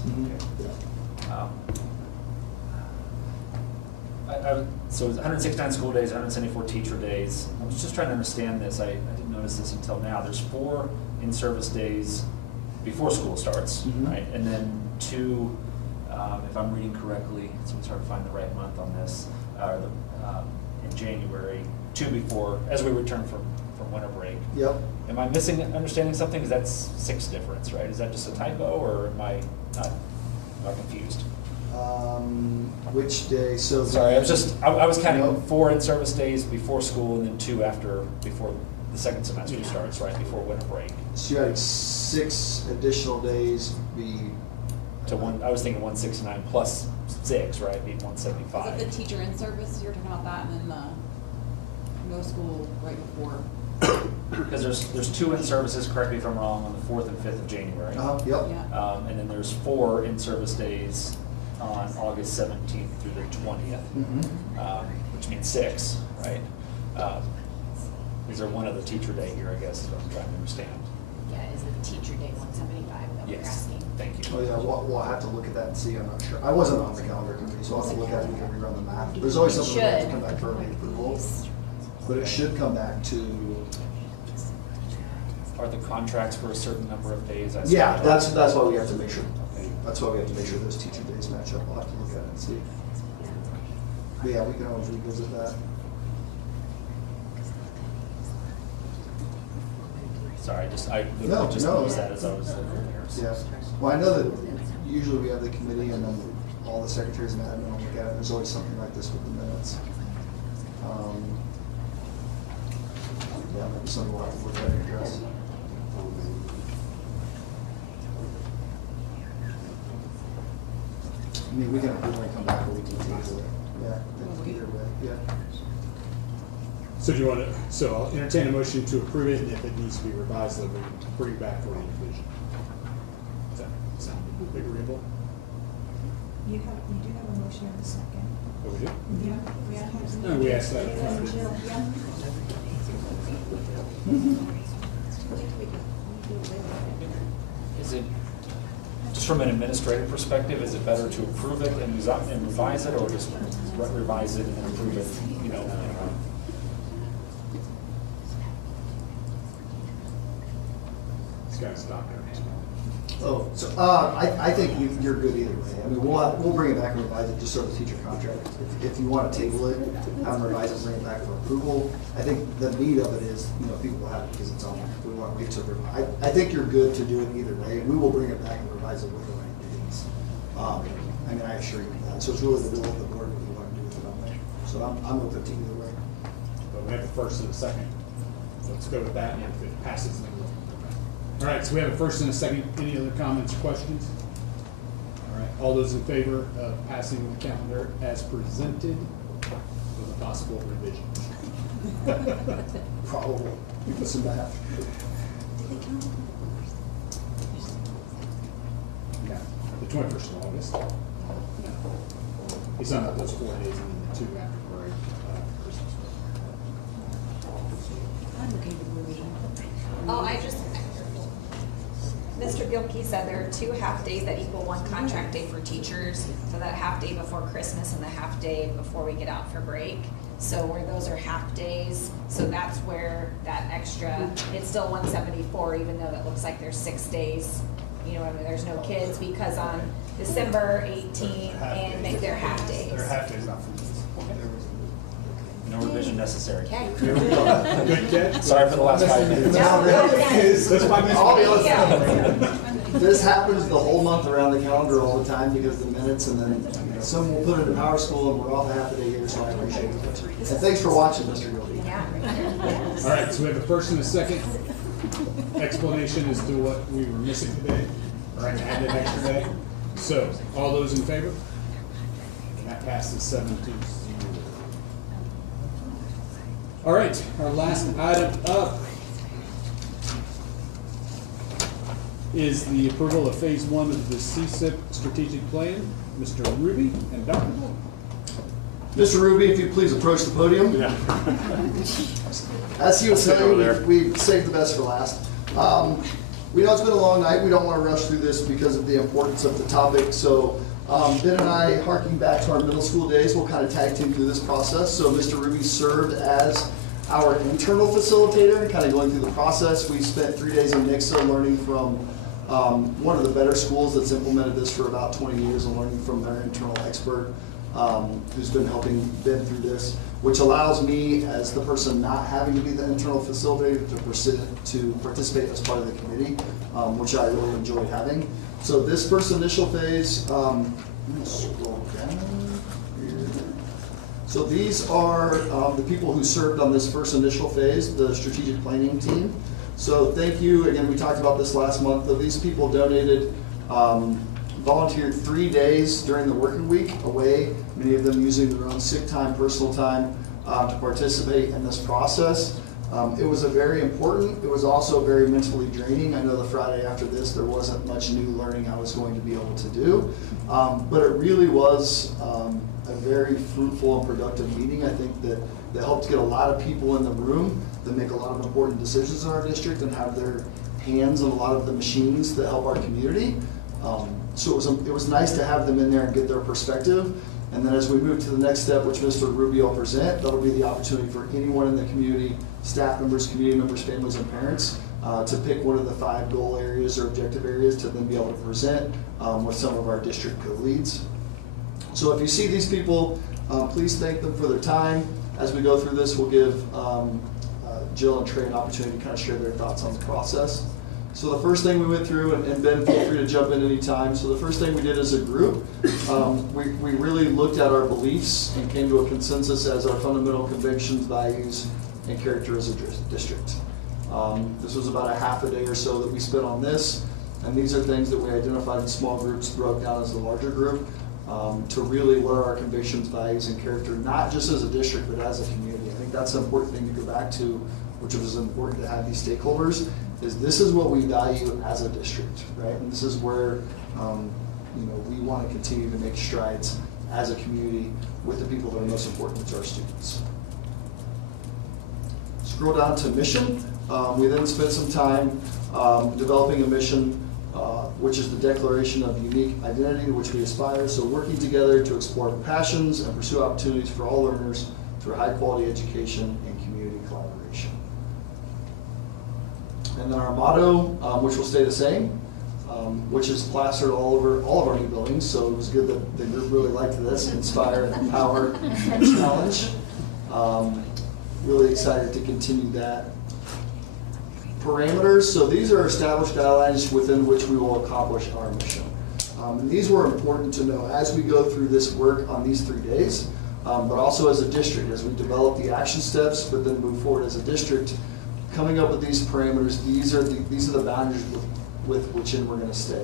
So it's 169 school days, 174 teacher days. I was just trying to understand this. I didn't notice this until now. There's 4 in-service days before school starts, right? And then 2, if I'm reading correctly, so it's hard to find the right month on this, in January, 2 before, as we return from winter break. Yep. Am I understanding something? Because that's 6 difference, right? Is that just a typo, or am I confused? Which day? So sorry, I was counting 4 in-service days before school and then 2 before the second semester starts, right, before winter break. So you had 6 additional days to one. I was thinking 169 plus 6, right, being 175. Is it the teacher in service? You're talking about that, and then the no school right before. Because there's 2 in-services, correct me if I'm wrong, on the 4th and 5th of January. Yep. Yeah. And then there's 4 in-service days on August 17th through the 20th, which means 6, right? Is there one other teacher day here, I guess, is what I'm trying to understand. Yeah, is it the teacher day 175 that we're asking? Thank you. Oh yeah, we'll have to look at that and see, I'm not sure. I wasn't on the calendar committee, so I'll have to look at it and we can rerun the math. There's always something that has to come back for early approval, but it should come back to. Are the contracts for a certain number of days? Yeah, that's why we have to make sure. That's why we have to make sure those teacher days match up. We'll have to look at it and see. But yeah, we can always revisit that. Sorry, I No, just no. noticed that as I was looking here. Yeah. Well, I know that usually we have the committee and then all the secretaries and admin will look at it. There's always something like this with the minutes. Yeah, maybe something we'll have to look at and address. I mean, we can come back or we can table it. Yeah, either way, yeah. So do you want to, so I'll entertain a motion to approve it, and if it needs to be revised, then we bring it back for revision. Does that sound agreeable? You do have a motion in a second. Oh, we do? Yeah. No, we asked that. And Jill, yeah. Is it, just from an administrative perspective, is it better to approve it and revise it, or just revise it and then approve it, This guy's a doctor. Oh, so I think you're good either way. I mean, we'll bring it back and revise it just so the teacher contract. If you want to table it, have them revise it, bring it back for approval. I think the meat of it is, people have it because it's on there. We want to wait till revise. I think you're good to do it either way, and we will bring it back and revise it with the right dates. I mean, I assure you of that. So it's really the will of the board what you want to do with it on there. So I'm open to either way. But we have the first and the second. So let's go with that, and if it passes, then we'll. All right, so we have a first and a second. Any other comments or questions? All right, all those in favor of passing the calendar as presented with a possible revision? Probably. We put some back. Yeah, the 21st of August. No. He's on those 4 days and then the 2 after break. Christmas break. I'm looking for revision. Mr. Gilkey said there are 2 half-days that equal 1 contract day for teachers. So that half day before Christmas and the half day before we get out for break. So where those are half days, so that's where that extra, it's still 174 even though it looks like there's 6 days. There's no kids because on December 18 and make their half days. Their half days, not for No revision necessary. Okay. Good catch. Sorry for the last 5 minutes. That's 5 minutes. I'll be honest. This happens the whole month around the calendar all the time because the minutes, and then some will put it in Power School, and we're off half a day here, so I appreciate it. And thanks for watching, Mr. Gilby. Yeah. All right, so we have a first and a second explanation as to what we were missing today, or added an extra day. So, all those in favor? And that passes 7-0. All right, our last item up is the approval of Phase 1 of the CSIP strategic plan. Mr. Ruby and Dr. Moore. Mr. Ruby, if you please approach the podium. Yeah. As he was saying, we saved the best for last. We know it's been a long night. We don't want to rush through this because of the importance of the topic. So Ben and I, harking back to our middle school days, will kind of tag team through this process. So Mr. Ruby served as our internal facilitator, kind of going through the process. We spent 3 days in Nixa learning from one of the better schools that's implemented this for about 20 years and learning from their internal expert who's been helping Ben through this, which allows me, as the person not having to be the internal facilitator, to participate as part of the committee, which I really enjoyed having. So this first initial phase, I'm gonna scroll down here. So these are the people who served on this first initial phase, the strategic planning team. So thank you, again, we talked about this last month, though these people donated, volunteered 3 days during the working week away, many of them using their own sick time, personal time, to participate in this process. It was very important. It was also very mentally draining. I know the Friday after this, there wasn't much new learning I was going to be able to do, but it really was a very fruitful and productive meeting. I think that helped get a lot of people in the room that make a lot of important decisions in our district and have their hands on a lot of the machines that help our community. So it was nice to have them in there and get their perspective. And then as we move to the next step, which Mr. Rubio will present, that'll be the opportunity for anyone in the community, staff members, community members, families, and parents, to pick one of the 5 goal areas or objective areas to then be able to present with some of our district co-leads. So if you see these people, please thank them for their time. As we go through this, we'll give Jill and Trey an opportunity to kind of share their thoughts on the process. So the first thing we went through, and Ben, feel free to jump in anytime. So the first thing we did as a group, we really looked at our beliefs and came to a consensus as our fundamental convictions, values, and character as a district. This was about a half a day or so that we spent on this, and these are things that we identified in small groups, broke down as the larger group, to really what are our convictions, values, and character, not just as a district, but as a community. I think that's an important thing to go back to, which was important to have these stakeholders, is this is what we value as a district, right? And this is where we want to continue to make strides as a community with the people that are most important to our students. Scroll down to mission. We then spent some time developing a mission, which is the declaration of unique identity to which we aspire. So working together to explore passions and pursue opportunities for all learners through high quality education and community collaboration. And then our motto, which will stay the same, which is plastered all over all of our new buildings. So it was good that the group really liked this: inspire, empower, and challenge. Really excited to continue that. Parameters. So these are established guidelines within which we will accomplish our mission. And these were important to know as we go through this work on these 3 days, but also as a district, as we develop the action steps, but then move forward as a district, coming up with these parameters. These are the boundaries with which we're going to stay.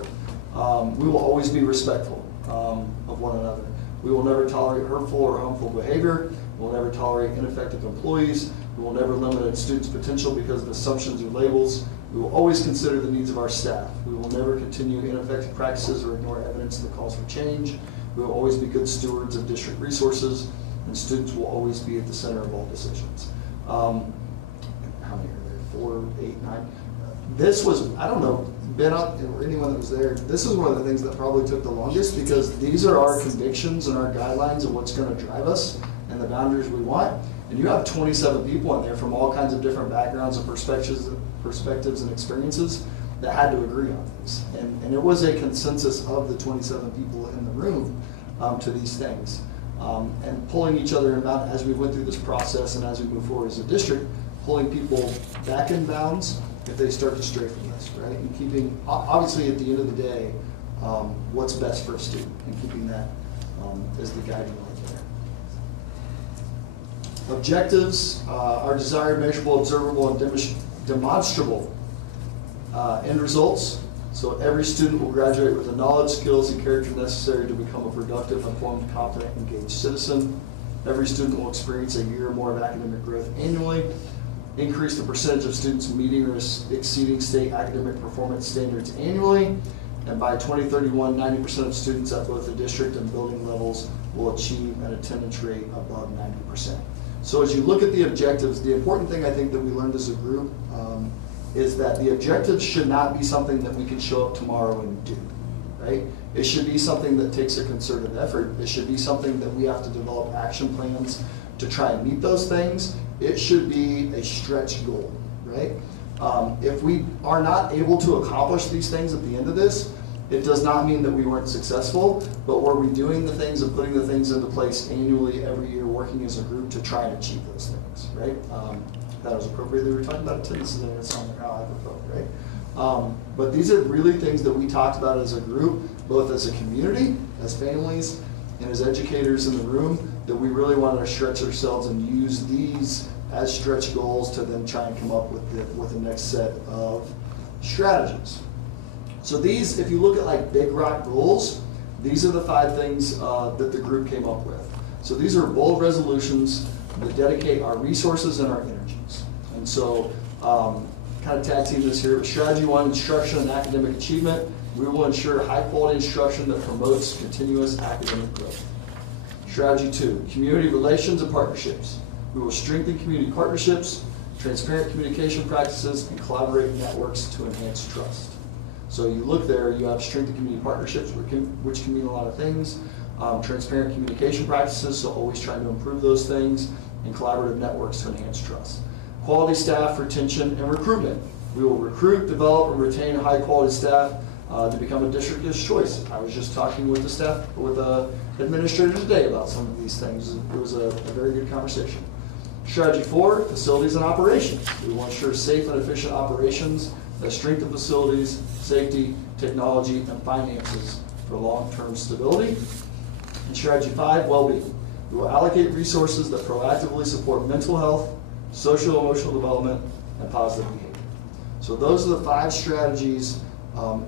We will always be respectful of one another. We will never tolerate hurtful or harmful behavior. We will never tolerate ineffective employees. We will never limit a student's potential because of assumptions or labels. We will always consider the needs of our staff. We will never continue ineffective practices or ignore evidence that calls for change. We will always be good stewards of district resources, and students will always be at the center of all decisions. How many are there? 4, 8, 9? This was, I don't know, Ben or anyone that was there, this is one of the things that probably took the longest, because these are our convictions and our guidelines of what's going to drive us and the boundaries we want. And you have 27 people in there from all kinds of different backgrounds and perspectives and experiences that had to agree on these. And it was a consensus of the 27 people in the room to these things. And pulling each other in bounds as we went through this process and as we move forward as a district, pulling people back in bounds if they start to stray from this, right? And keeping, obviously at the end of the day, what's best for a student, and keeping that as the guiding light there. Objectives are desired, measurable, observable, and demonstrable end results. So every student will graduate with the knowledge, skills, and character necessary to become a productive, informed, competent, engaged citizen. Every student will experience a year or more of academic growth annually. Increase the percentage of students meeting or exceeding state academic performance standards annually. And by 2031, 90% of students at both the district and building levels will achieve an attendance rate above 90%. So as you look at the objectives, the important thing I think that we learned as a group is that the objectives should not be something that we can show up tomorrow and do, right? It should be something that takes a concerted effort. It should be something that we have to develop action plans to try and meet those things. It should be a stretch goal, right? If we are not able to accomplish these things at the end of this, it does not mean that we weren't successful, but were we doing the things and putting the things into place annually every year, working as a group to try and achieve those things, right? That was appropriately, we were talking about attendance and it's on how I felt, right? But these are really things that we talked about as a group, both as a community, as families, and as educators in the room, that we really wanted to stretch ourselves and use these as stretch goals to then try and come up with the next set of strategies. So these, if you look at like big rock goals, these are the 5 things that the group came up with. So these are bold resolutions that dedicate our resources and our energies. And so kind of tag team this here. Strategy 1, instruction and academic achievement. We will ensure high quality instruction that promotes continuous academic growth. Strategy 2, community relations and partnerships. We will strengthen community partnerships, transparent communication practices, and collaborate networks to enhance trust. So you look there, you have strengthened community partnerships, which can mean a lot of things. Transparent communication practices, so always trying to improve those things, and collaborative networks to enhance trust. Quality staff, retention, and recruitment. We will recruit, develop, and retain high quality staff to become a district's choice. I was just talking with the staff, with the administrator today about some of these things. It was a very good conversation. Strategy 4, facilities and operations. We will ensure safe and efficient operations that strengthen facilities, safety, technology, and finances for long-term stability. And strategy 5, well-being. We will allocate resources that proactively support mental health, social and emotional development, and positive behavior. So those are the 5 strategies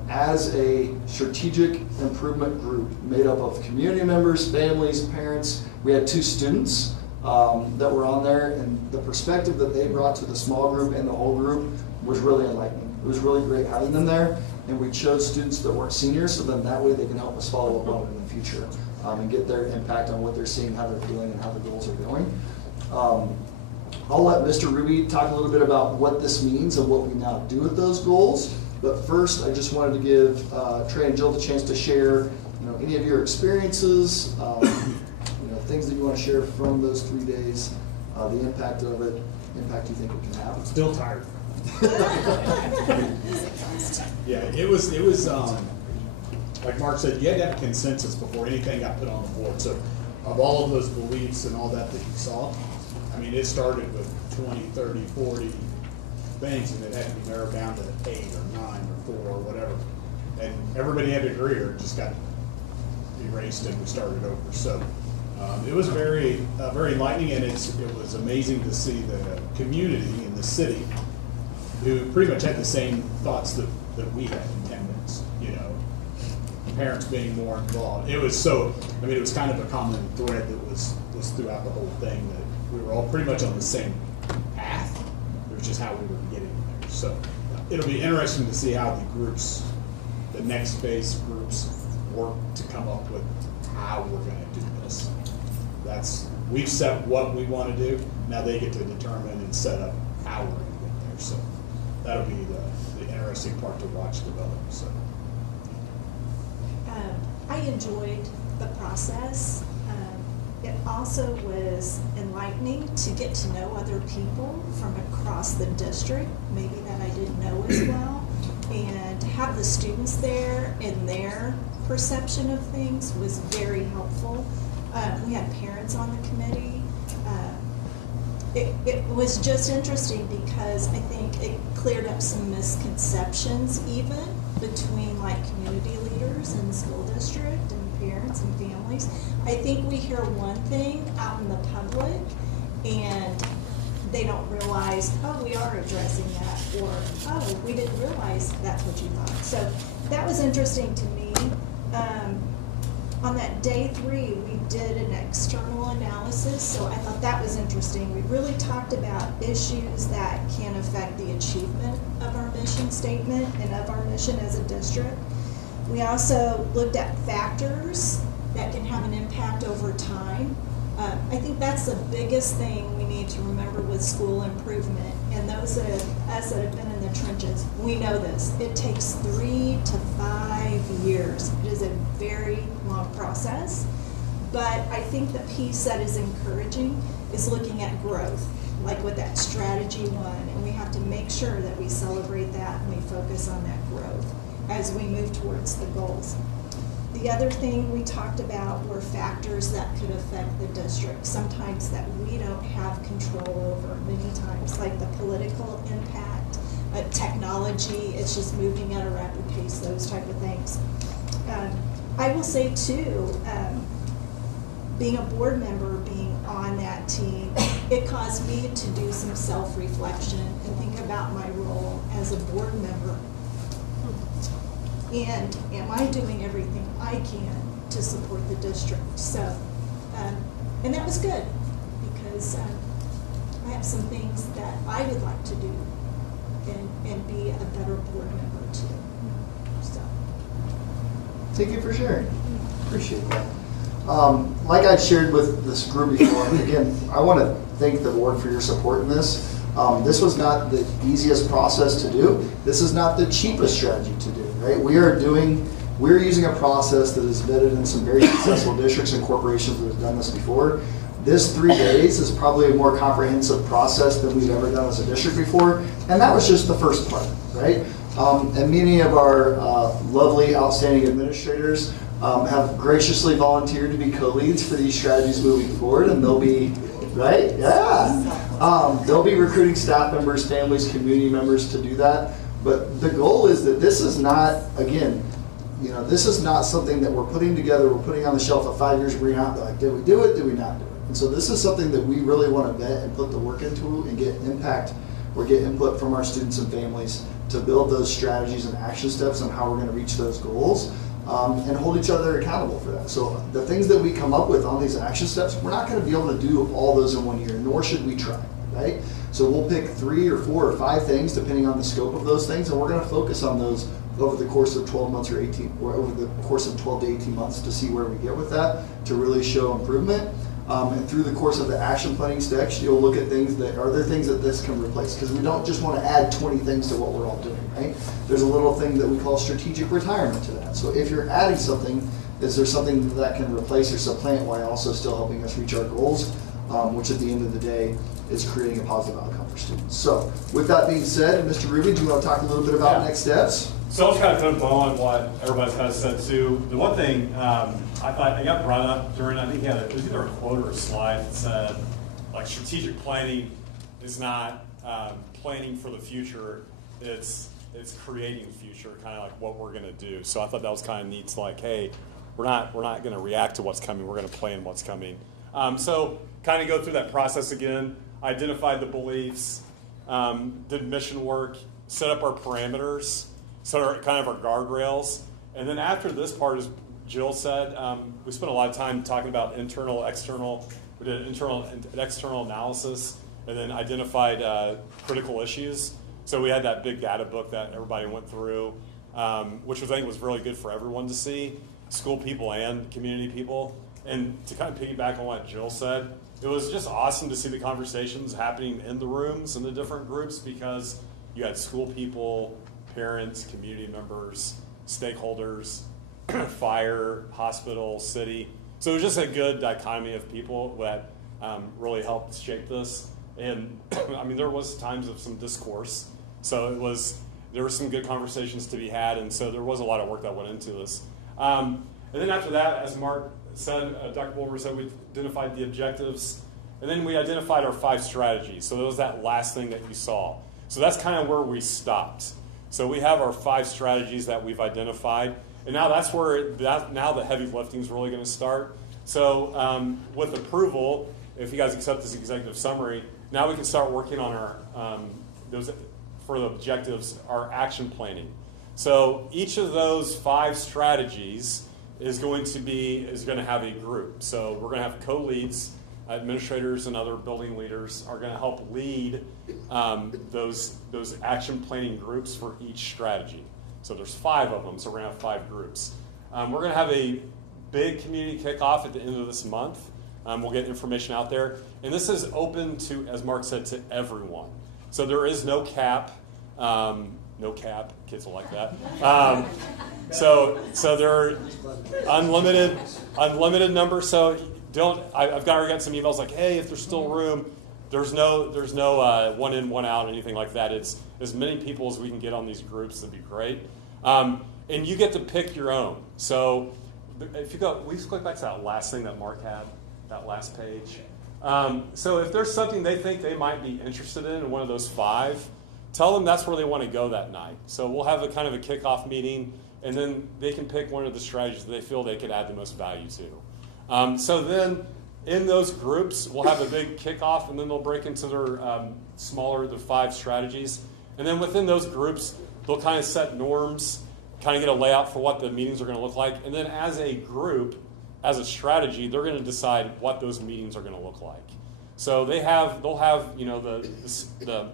as a strategic improvement group made up of community members, families, parents. We had 2 students that were on there, and the perspective that they brought to the small group and the whole group was really enlightening. It was really great having them there, and we chose students that weren't seniors, so then that way they can help us follow up on it in the future and get their impact on what they're seeing, how they're feeling, and how the goals are going. I'll let Mr. Ruby talk a little bit about what this means and what we now do with those goals. But first, I just wanted to give Trey and Jill the chance to share, any of your experiences, things that you want to share from those 3 days, the impact of it, impact you think it can have. Still tired. Yeah, it was, like Mark said, you had to have a consensus before anything got put on the board. So of all of those beliefs and all that you saw, I mean, it started with 20, 30, 40 things, and it had to be narrowed down to 8 or 9 or 4 or whatever. And everybody had to agree, or it just got erased and we started over. So it was very enlightening, and it was amazing to see the community in the city who pretty much had the same thoughts that we had in attendance, you know, parents being more involved. It was it was kind of a common thread that was throughout the whole thing, that we were all pretty much on the same path. It was just how we were getting there. So it'll be interesting to see how the next phase groups work to come up with how we're going to do this. We've set what we want to do. Now they get to determine and set up how we're going to get there. So that'll be the interesting part to watch develop. So I enjoyed the process. It also was enlightening to get to know other people from across the district, maybe that I didn't know as well, and to have the students there and their perception of things was very helpful. We had parents on the committee. It was just interesting because I think it cleared up some misconceptions even between like community leaders in the school district and parents and families. I think we hear one thing out in the public and they don't realize, oh, we are addressing that, or oh, we didn't realize that's what you thought. So that was interesting to me. On that day 3, we did an external analysis, so I thought that was interesting. We really talked about issues that can affect the achievement of our mission statement and of our mission as a district. We also looked at factors that can have an impact over time. I think that's the biggest thing we need to remember with school improvement. And those of us that have been in the trenches, we know this. It takes 3 to 5 years. It is a very long process. But I think the piece that is encouraging is looking at growth, like with that strategy 1. And we have to make sure that we celebrate that and we focus on that growth as we move towards the goals. The other thing we talked about were factors that could affect the district, sometimes that we don't have control over, many times, like the political impact, technology, it's just moving at a rapid pace, those type of things. I will say too, being a board member, being on that team, it caused me to do some self-reflection and think about my role as a board member. And am I doing everything I can to support the district? So, and that was good because I have some things that I would like to do and be a better board member too. So. Thank you for sharing. Appreciate that. Like I shared with this group before, and again, I want to thank the board for your support in this. This was not the easiest process to do. This is not the cheapest strategy to do, right? We're using a process that is vetted in some very successful districts and corporations that have done this before. This 3 days is probably a more comprehensive process than we've ever done as a district before, and that was just the first part, right? And many of our lovely, outstanding administrators have graciously volunteered to be co-leads for these strategies moving forward, and they'll be, right? Yeah. They'll be recruiting staff members, families, community members to do that. But the goal is that this is not, again, this is not something that we're putting together, we're putting on the shelf of 5 years, we're not like, did we do it, did we not do it? And so this is something that we really want to vet and put the work into and get impact or get input from our students and families to build those strategies and action steps on how we're going to reach those goals. And hold each other accountable for that. So the things that we come up with on these action steps, we're not going to be able to do all those in 1 year, nor should we try, right? So we'll pick 3 or 4 or 5 things depending on the scope of those things, and we're going to focus on those over the course of 12 months or over the course of 12 to 18 months to see where we get with that, to really show improvement. And through the course of the action planning steps, you'll look at things that, are there things that this can replace? Because we don't just want to add 20 things to what we're all doing, right? There's a little thing that we call strategic retirement to that. So if you're adding something, is there something that can replace or supplant while also still helping us reach our goals, which at the end of the day is creating a positive outcome for students. So with that being said, Mr. Ruby, do you want to talk a little bit about next steps? So I'll just kind of put a bow on what everybody's kind of said too. The one thing I thought I got brought up during, I think it was either a quote or a slide that said, like, strategic planning is not planning for the future, it's creating the future, kind of like what we're going to do. So I thought that was kind of neat. It's like, hey, we're not going to react to what's coming, we're going to plan what's coming. So kind of go through that process again, identified the beliefs, did mission work, set up our parameters, set our kind of our guardrails, and then after this part, as Jill said, we spent a lot of time talking about internal, external. We did internal and external analysis, and then identified critical issues. So we had that big data book that everybody went through, which I think was really good for everyone to see, school people and community people. And to kind of piggyback on what Jill said, it was just awesome to see the conversations happening in the rooms in the different groups, because you had school people, parents, community members, stakeholders, fire, hospital, city. So it was just a good dichotomy of people that really helped shape this. And I mean, there was times of some discourse. So there were some good conversations to be had. And so there was a lot of work that went into this. And then after that, as Mark said, Dr. Bulwer said, we identified the objectives. And then we identified our 5 strategies. So that was that last thing that you saw. So that's kind of where we stopped. So we have our 5 strategies that we've identified, and now that's where now the heavy lifting is really going to start. So with approval, if you guys accept this executive summary, now we can start working on our for the objectives, our action planning. So each of those 5 strategies is going to have a group. So we're going to have co-leads. Administrators and other building leaders are going to help lead those action planning groups for each strategy. So there's 5 of them, so we're going to have 5 groups. We're going to have a big community kickoff at the end of this month. We'll get information out there. And this is open to, as Mark said, to everyone. So there is no cap. No cap, kids will like that. So there are unlimited numbers. So I've already got some emails like, hey, if there's still room, there's no one in, one out, anything like that. It's as many people as we can get on these groups, that'd be great. And you get to pick your own. So if you go, we just click back to that last thing that Mark had, that last page. So if there's something they think they might be interested in one of those 5, tell them that's where they want to go that night. So we'll have a kind of a kickoff meeting, and then they can pick one of the strategies that they feel they could add the most value to. So then in those groups, we'll have a big kickoff, and then they'll break into their the 5 strategies. And then within those groups, they'll kind of set norms, kind of get a layout for what the meetings are going to look like. And then as a group, as a strategy, they're going to decide what those meetings are going to look like. So they'll have the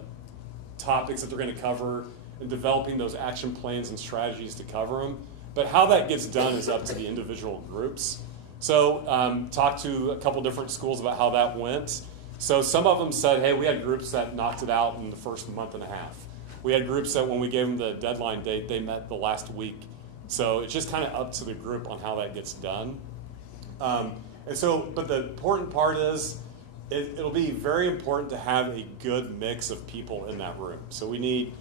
topics that they're going to cover and developing those action plans and strategies to cover them. But how that gets done is up to the individual groups. So talked to a couple different schools about how that went. So some of them said, hey, we had groups that knocked it out in the first month and a half. We had groups that when we gave them the deadline date, they met the last week. So it's just kind of up to the group on how that gets done. But the important part is it'll be very important to have a good mix of people in that room. So we need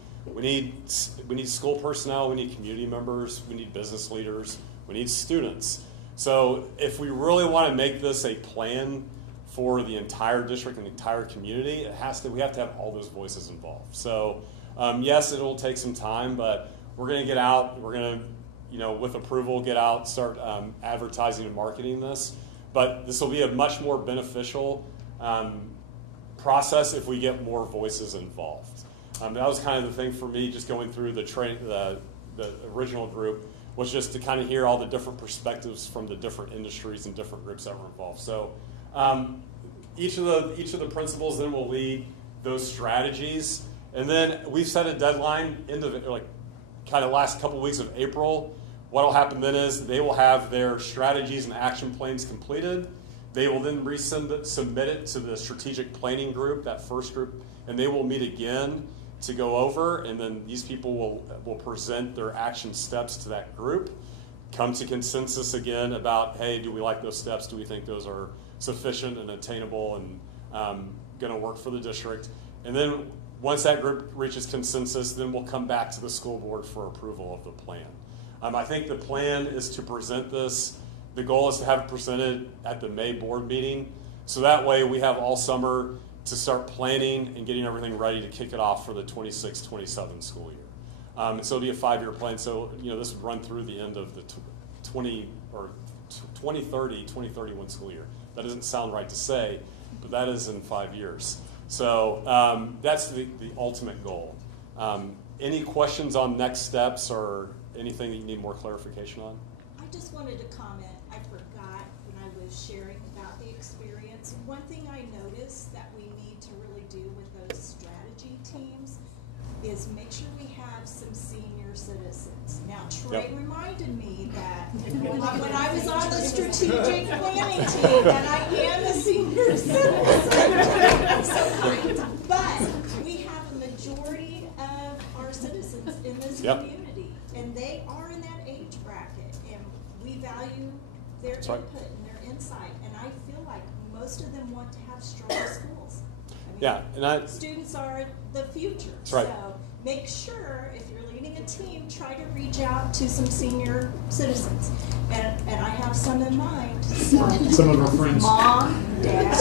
school personnel, we need community members, we need business leaders, we need students. So if we really want to make this a plan for the entire district and the entire community, we have to have all those voices involved. So yes, it'll take some time, but we're going to get out. We're going to, with approval, get out, start advertising and marketing this. But this will be a much more beneficial process if we get more voices involved. That was kind of the thing for me, just going through the original group, was just to kind of hear all the different perspectives from the different industries and different groups that were involved. So each of the principals then will lead those strategies, and then we've set a deadline kind of last couple weeks of April. What will happen then is they will have their strategies and action plans completed. They will then submit it to the strategic planning group, that first group, and they will meet again to go over, and then these people will present their action steps to that group, come to consensus again about, hey, do we like those steps? Do we think those are sufficient and attainable and going to work for the district? And then once that group reaches consensus, then we'll come back to the school board for approval of the plan. I think the plan is to present this. The goal is to have it presented at the May board meeting. So that way we have all summer to start planning and getting everything ready to kick it off for the 26-27 school year. So it'll be a 5-year plan. So, this would run through the end of the 2030-2031 school year. That doesn't sound right to say, but that is in 5 years. So that's the ultimate goal. Any questions on next steps or anything that you need more clarification on? I just wanted to comment. I forgot when I was sharing about the experience. One thing I noticed that we need to really do with those strategy teams is make sure we have some senior citizens. Now, Trey reminded me that when I was on the strategic planning team, that I am a senior citizen. But we have a majority of our citizens in this community, and they are in that age bracket, and we value their input and their insight, and I feel like most of them want to have strong schools. Students are the future. So make sure if you're leading a team, try to reach out to some senior citizens. And I have some in mind. So some of our friends. Mom, Dad.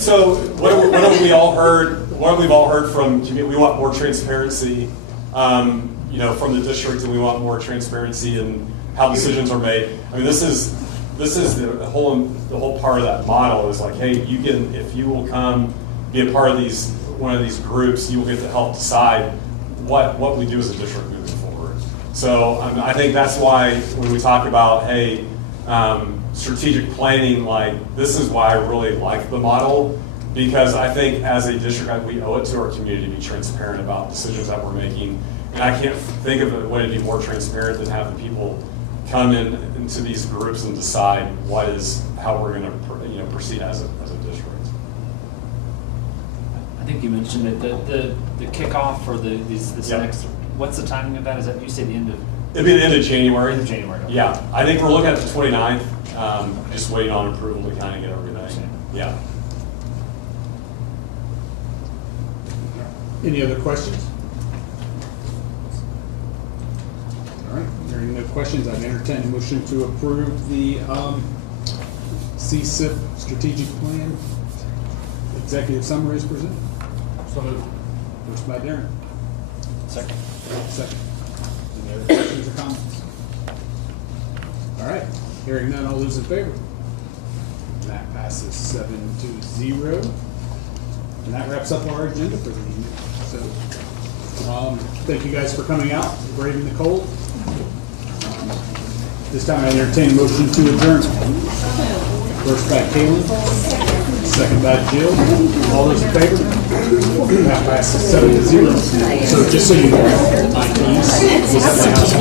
So what have we all heard? What have we all heard from? We want more transparency, from the district, and we want more transparency in how decisions are made. I mean, this is the whole part of that model is like, hey, if you will come be a part of one of these groups, you will get to help decide what we do as a district moving forward. So I think that's why when we talk about, hey, strategic planning, this is why I really like the model, because I think as a district, we owe it to our community to be transparent about decisions that we're making. And I can't think of a way to be more transparent than have the people come into these groups and decide how we're going to proceed as a district. I think you mentioned it, the kickoff for this next. What's the timing of that? Is that you say the end of? It'll be the end of January. End of January. Okay. Yeah, I think we're looking at the 29th. Just waiting on approval to kind of get everything. Yeah. Any other questions? All right, hearing no questions, I'd entertain a motion to approve the CSIP strategic plan executive summary as presented. So moved. First by Darren. Second. Any other questions or comments? All right, hearing none, all those in favor? And that passes 7-0. And that wraps up our agenda for the evening. So, thank you guys for coming out, braving the cold. This time I entertain a motion to adjourn. First by Kaylin, second by Jill. All those in favor? That passes 7-0. So just so you know, my niece was at my house.